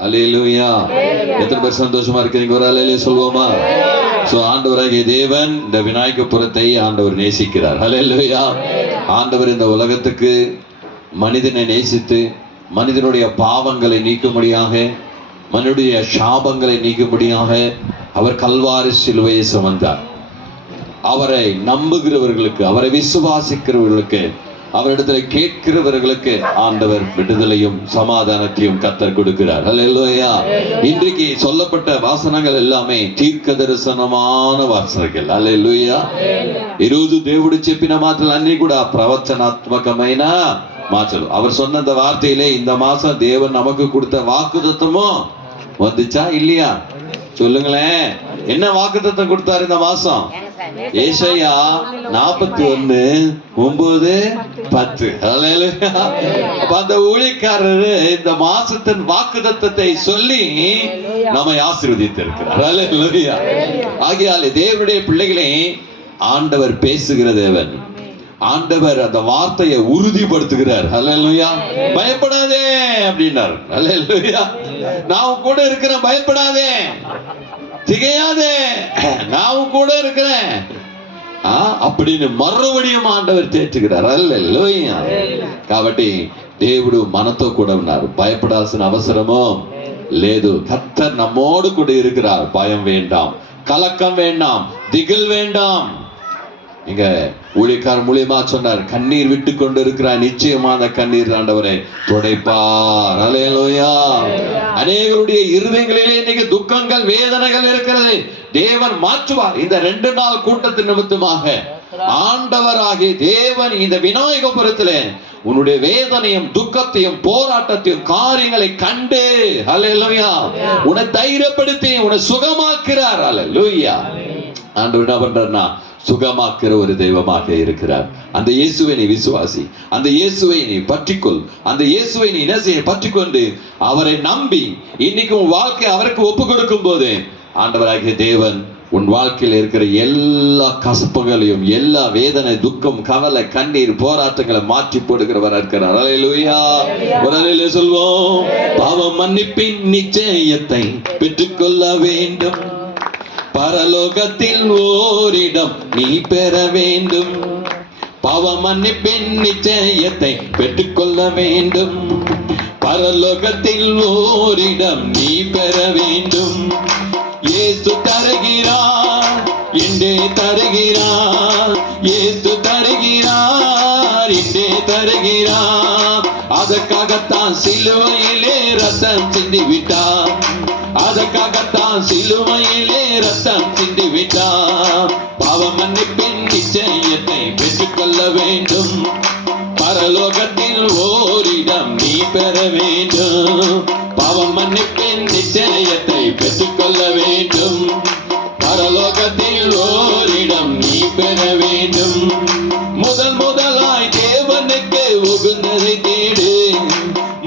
அல்லேலூயா. எத்தனை பேர் சந்தோஷமா இருக்கிறீங்க? ஒரு அல்லேலூயா சொல்வோமா? சோ ஆண்டவராகிய தேவன் இந்த விநாயகபுரத்தை ஆண்டவர் நேசிக்கிறார். அல்லேலூயா. ஆண்டவர் இந்த உலகத்துக்கு மனிதனை நேசித்து மனிதனுடைய பாவங்களை நீக்கும்படியாக, மனிதனுடைய சாபங்களை நீக்கும்படியாக அவர் கல்வாரி சிலுவையை சுமந்தார். அவரை நம்புகிறவர்களுக்கு, அவரை விசுவாசிக்கிறவர்களுக்கு, அவரிடத்தில் கேட்கிறவர்களுக்கு ஆண்டவர் விடுதலையும் சமாதானத்தையும் கர்த்தர் கொடுக்கிறார். அல்லேலூயா. இன்றைக்கு சொல்லப்பட்ட வாசனங்கள் எல்லாமே தீர்க்க தரிசனமான వాసనகள். அல்லேலూయా. ఈరోజు దేవుడు చెప్పిన మాటలు అన్ని కూడా ప్రవచనాత్మకమైన మాటలు. அவர் சொன்ன அந்த வார்த்தையிலே இந்த மாசம் தேவன் நமக்கு கொடுத்த வாக்குத்தத்தமும் வந்துச்சா இல்லையா? சொல்லுங்களேன், என்ன வாக்குத்தத்தம் கொடுத்தாரு இந்த மாசம்? ஏசாயா 41:9-10. அல்லேலூயா. அப்ப அந்த ஊழியக்காரரு இந்த மாசத்தின் வாக்குத்தத்தத்தை சொல்லி நம்மை ஆசீர்வதித்திருக்கிறார். அல்லேலூயா. ஆகையால் தேவனுடைய பிள்ளைகளே, ஆண்டவர் பேசுகிற தேவன். ஆண்டவர் அந்த வார்த்தையை உறுதிப்படுத்துகிறார். அல்லேலூயா. பயப்படாதே அப்படின்னார். அல்லேலூயா. நான் கூட இருக்கிறேன், பயப்படாதே, திகையாதே, நான் கூட இருக்கிறேன் அப்படின்னு మరొకడియం ఆండవర్ చేర్చుகிறாరు. హల్లెలూయా. కాబట్టి దేవుడు మనతో కూడా ఉన్నారు, భయపడాల్సిన అవసరమో లేదు. கர்த்தர் நம்மோடு கூட இருக்கிறார். பயம் வேண்டாம், கலக்கம் வேண்டாம், திகில் வேண்டாம். இங்க ஊழியக்காரர் மூலியமா சொன்னார், கண்ணீர் விட்டு கொண்டு இருக்கிறார், நிச்சயமான கண்ணீர் ஆண்டவரே துடைப்பார். அல்லேலூயா. அநேகருடைய இருதயங்களிலே இன்னைக்கு துக்கங்கள், வேதனைகள் இருக்கிறது, தேவன் மாற்றுவார். இந்த 2 நாள் கூட்டத்தின் நிமித்தமாக ஆண்டவராகிய தேவன் இந்த விநாயகபுரத்திலே உன்னுடைய வேதனையும் துக்கத்தையும் போராட்டத்தையும் காரியங்களை கண்டு அல்லேலூயா உன்னை தைரியப்படுத்தி உன்னை சுகமாக்குறார். அல்லேலூயா. ஆண்டவர் என்ன பண்றாருன்னா, சுகமாக்குற ஒரு தெய்வமாக இருக்கிறார். அந்த இயேசுவை நீ விசுவாசி, அந்த இயேசுவை நீ பற்றிக்கொள், அந்த இயேசுவை நீ என்ன செய்ய பற்றிக்கொண்டு அவரை நம்பி இன்னைக்கு உன் வாழ்க்கை அவருக்கு ஒப்பு கொடுக்கும் போது ஆண்டவராகிய தேவன் உன் வாழ்க்கையில் இருக்கிற எல்லா கசப்புகளையும், எல்லா வேதனை, துக்கம், கவலை, கண்ணீர், போராட்டங்களை மாற்றி போடுகிறவர் இருக்கிறார். அல்லேலூயா. ஒரு அல்லேலூயா சொல்வோம். பாவம் மன்னிப்பின் நிச்சயத்தை பெற்றுக்கொள்ள வேண்டும், பரலோகத்தில் ஓரிடம் நீ பெற வேண்டும். பாவ மன்னிப்பின் நிச்சயத்தை பெற்றுக்கொள்ள வேண்டும், பரலோகத்தில் ஓரிடம் நீ பெற வேண்டும். இயேசு தருகிறார், இன்றே தருகிறார், இயேசு தருகிறார், இன்றே தருகிறார். அதற்காகத்தான் சிலுவையிலே ரத்தம் சிந்தி விட்டார், அதற்காகத்தான் சிலுவையிலே ரத்தம் சிந்தி விட்டார். பாவ மன்னிப்பின் நிச்சயத்தை பெற்றுக்கொள்ள வேண்டும், பரலோகத்தில் ஓரிடம் நீ பெற வேண்டும். பாவ மன்னிப்பின் நிச்சயத்தை பெற்றுக்கொள்ள வேண்டும், பரலோகத்தில் ஓரிடம் நீ பெற வேண்டும். முதலாய் தேவனுக்கு உகந்ததை தேடு,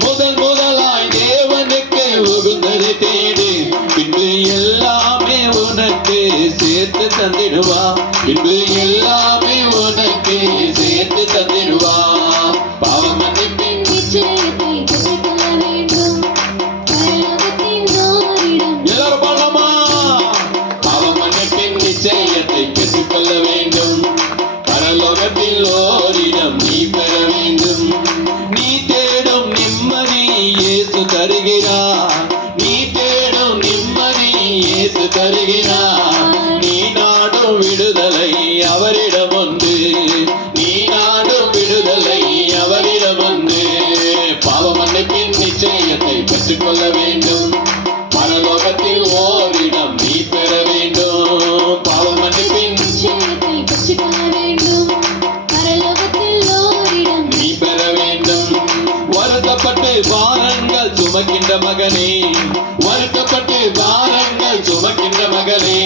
முதலாய் தேவனுக்கு உகந்ததை தேடு, பின்பு எல்லாமே உனக்கு சேர்த்து தந்திடுவா, பின்பு எல்லாமே உனக்கு சேர்த்து தந்திடுவா. பாவ மன்னிப்பின் நிச்சயத்தை பெற்றுக்கொள்ள வேண்டும், பரலோகத்தில் ஓரிடம். எல்லாரும் பாடலாமா? பாவ மன்னிப்பின் நிச்சயத்தை பெற்றுக்கொள்ள வேண்டும், பரலோகத்தில் ஓரிடம் நீ பெற வேண்டும். நீ தேடும் நிம்மதி இயேசு தருகிறார், நீ தேடும் நிம்மதி இயேசு தருகிறார். நீ நாடும் விடுதலை அவரிடம் உண்டு, நீ நாடும் விடுதலை அவரிடம் உண்டு. பாவ மன்னிப்பின் நிச்சயத்தை பெற்றுக்கொள்ள வேண்டும், பரலோகத்தில் ஓரிடம் நீ பெற வேண்டும். பாவ மன்னிப்பின் நிச்சயத்தை பெற்றுக்கொள்ள வேண்டும், பரலோகத்தில் ஓரிடம் நீ பெற வேண்டும். வருத்தப்பட்டு பாரங்கள் சுமக்கின்ற மகனே, வருத்தப்பட்டு பாரங்கள் சுமக்கின்ற மகனே,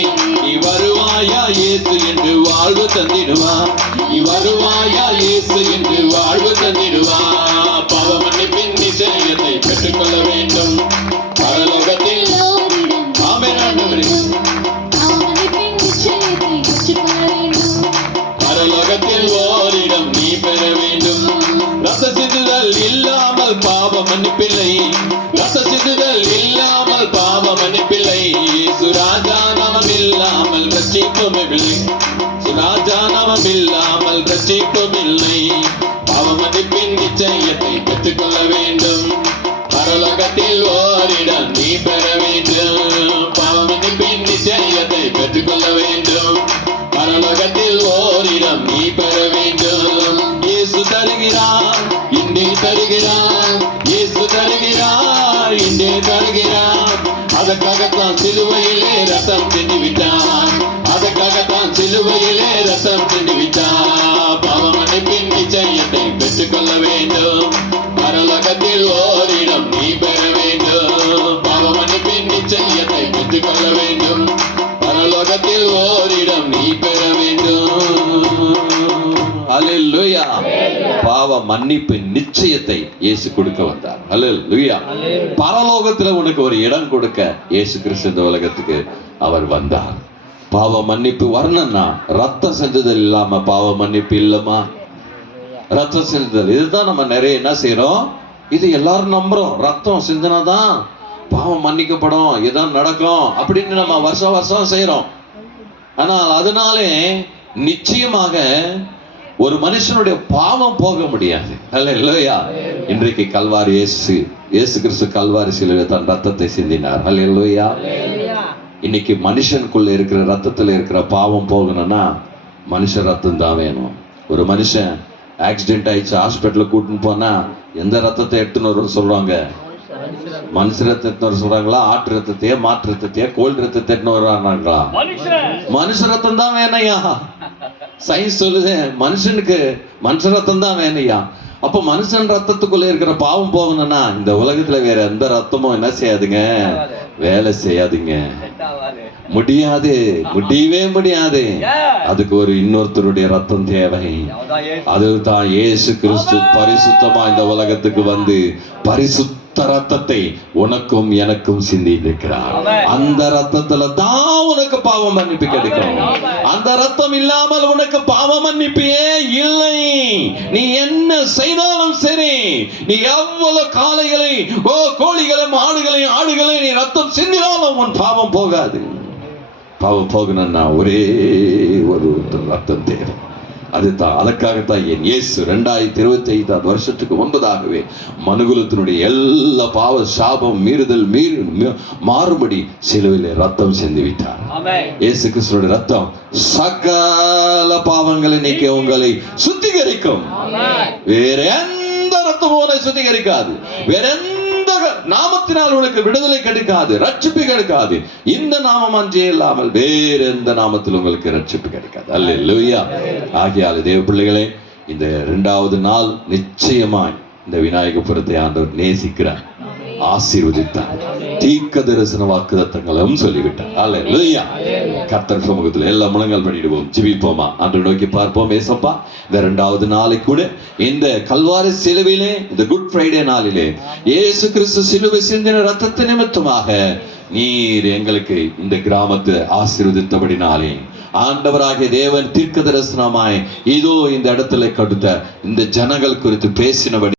நீ வருவாயா இயேசு என்று வாழ்வு தந்திடுவா, நீ வருவாயா இயேசு என்று வாழ்வு தந்திடுவா. பாவ மன்னிப்பின் நிச்சயத்தை பெற்றுக்கொள்ள வேண்டும், பரலோகத்தில் ஓரிடம் ஆமென் ஆண்டவரே. பாவ மன்னிப்பின் நிச்சயத்தை பெற்றுக்கொள்ள வேண்டும், பரலோகத்தில் ஓரிடம் நீ பெற வேண்டும். ரத்த சிந்துதல் இல்லாமல் பாவ மன்னிப்பில்லை, ரத்த சிந்துதல் இல்லாமல் பாவ மன்னிப்பில்லை. சுராஜா நாமம் இல்லாமல் ரட்சிப்பும் இல்லை, சுராஜா நாமம் இல்லாமல் ரட்சிப்பும் இல்லை. பாவ மன்னிப்பின் நிச்சயத்தை பெற்றுக்கொள்ள வேண்டும், பரலோகத்தில் ஓரிடம் நீ பெற வேண்டும். பாவ மன்னிப்பின் நிச்சயத்தை பெற்றுக்கொள்ள வேண்டும், பரலோகத்தில் ஓரிடம் நீ பெற வேண்டும். இயேசு தருகிறார், இன்றே தருகிறார், இயேசு தருகிறார், இன்றே தருகிறார். அதற்காகத்தான் சிலுவையிலே ரத்தம் சிந்தி விட்டார், அதற்காகத்தான் சிலுவையிலே ரத்தம் சிந்தி விட்டார். பாவ மன்னிப்பின் நிச்சயத்தை பெற்றுக்கொள்ள வேண்டும், பரலோகத்தில் ஓரிடம் நீ பெற வேண்டும். பாவ மன்னிப்பின் நிச்சயத்தை பெற்றுக்கொள்ள வேண்டும், பரலோகத்தில் ஓரிடம் நீ பெற வேண்டும். அல்லேலூயா. பாவ மன்னிப்பின் நிச்சயத்தை இயேசு கொடுக்க வந்தார். அல்லேலூயா. பரலோகத்துல உனக்கு ஒரு இடம் கொடுக்க இயேசு கிறிஸ்து இந்த உலகத்துக்கு அவர் வந்தார். பாவ மன்னிப்பு வரணும்னா ரத்த செஞ்சுதல் இல்லாம பாவ மன்னிப்பு இல்லமா? ரத்த செஞ்சுதல், இதுதான் நம்ம நிறைய என்ன செய்யறோம், இது எல்லாரும் நம்புறோம். ரத்தம் சிந்தினாதான் பாவம் மன்னிக்கப்படும், இதான் நடக்கும் அப்படின்னு நம்ம வருஷம் வருஷம் செய்யறோம். ஆனால் அதனாலே நிச்சயமாக ஒரு மனுஷனுடைய பாவம் போக முடியாது. அல்லேலூயா. இன்றைக்கு கல்வாரி இயேசு கிறிஸ்து கல்வாரி சிலுவையில் தன் ரத்தத்தை சிந்தினார். அல்லேலூயா. இன்னைக்கு மனுஷனுக்குள்ள இருக்கிற ரத்தத்துல இருக்கிற பாவம் போகணும்னா மனுஷ ரத்தம் தான் வேணும். ஒரு மனுஷன் ஆக்சிடென்ட் ஆயிடுச்சு, ஹாஸ்பிட்டலுக்கு கூட்டின்னு போனா எந்த ரத்தத்தை எடுத்துன்னு வர சொல்றாங்க? மனுஷ ரத்தத்தை வர சொல்றாங்களா? ஆட்டு ரத்தத்தையே, மாட்டு ரத்தத்தையே, கோல் ரத்தத்தை எடுத்துன்னு வர்றாங்களா? மனுஷ ரத்தம் தான் வேணையா. சயின்ஸ் சொல்லுது மனுஷனுக்கு மனுஷ ரத்தம் தான் வேணையா. அப்ப மனுஷன் ரத்தத்துக்குள்ள இருக்கிற பாவம் போகணும்னா இந்த உலகத்துல வேற எந்த ரத்தமும் என்ன செய்யாதுங்க, வேலை செய்யாதுங்க. முடியாது, முடியவே முடியாது. அதுக்கு ஒரு இன்னொருத்தருடைய ரத்தம் தேவை. அதுதான் இயேசு கிறிஸ்து பரிசுத்தமா இந்த உலகத்துக்கு வந்து பரிசுத்த ரத்தத்தை உனக்கும் எனக்கும் சிந்தி இருக்கிறார். அந்த ரத்தத்துல தான் உனக்கு பாவ மன்னிப்பு கிடைக்கும். அந்த ரத்தம் இல்லாமல் உனக்கு பாவ மன்னிப்பே இல்லை. நீ என்ன செய்தாலும் சரி, நீ எவ்வளவு காளைகளை, கோழிகளை, மாடுகளை, ஆடுகளை நீ ரத்தம் சிந்தினாலும் உன் பாவம் போகாது. பாவம் போகணும்னா ஒரே ஒரு ரத்தம் தேவை. அதுதான், அதற்காகத்தான் என் இயேசு 2025 வருஷத்துக்கு முன்பதாகவே மனுகுலத்தினுடைய எல்லா பாவ சாபம் மீறுதல் மாறுபடி சிலுவையிலே ரத்தம் சிந்தி விட்டார். இயேசு கிறிஸ்துவினுடைய ரத்தம் சகல பாவங்களை நீக்கி உங்களை சுத்திகரிக்கும். வேற எந்த ரத்தமும் உன்னை சுத்திகரிக்காது. வேற எந்த நாமத்தினால் உனக்கு விடுதலை கிடைக்காது, ரட்சிப்பு கிடைக்காது. இந்த நாமம் அன்றே இல்லாமல் வேற எந்த நாமத்தில் உங்களுக்கு ரட்சிப்பு கிடைக்காது. அல்லேலூயா. ஆகையால் தேவ பிள்ளைகளே, இந்த 2வது நாள் நிச்சயமாய் இந்த விநாயகபுரத்தை ஆண்டவர் நேசிக்கிறார், ஆசீர்வதித்தார், தீர்க்க தரிசன வாக்குத்தத்தங்களும் சொல்லிவிட்டார். அல்லேலூயா. கர்த்தர் சமூகத்தில் எல்லா முழங்கால் பண்ணிடுவோம், ஜெபிப்போமா, ஆண்டவரை நோக்கி பார்ப்போம். ஏசப்பா, இந்த 2வது நாளை கூட இந்த கல்வாரி சிலுவையிலே, இந்த குட் ஃப்ரைடே நாளிலே இயேசு கிறிஸ்து சிலுவை சிந்தின ரத்தத்தை நிமித்தமாக நீர் எங்களுக்கு இந்த கிராமத்தை ஆசீர்வதித்தபடினாலே, ஆண்டவராகிய தேவன் தீர்க்க தரிசனமாய் இதோ இந்த இடத்துல கொடுத்த இந்த ஜனங்கள் குறித்து பேசினபடி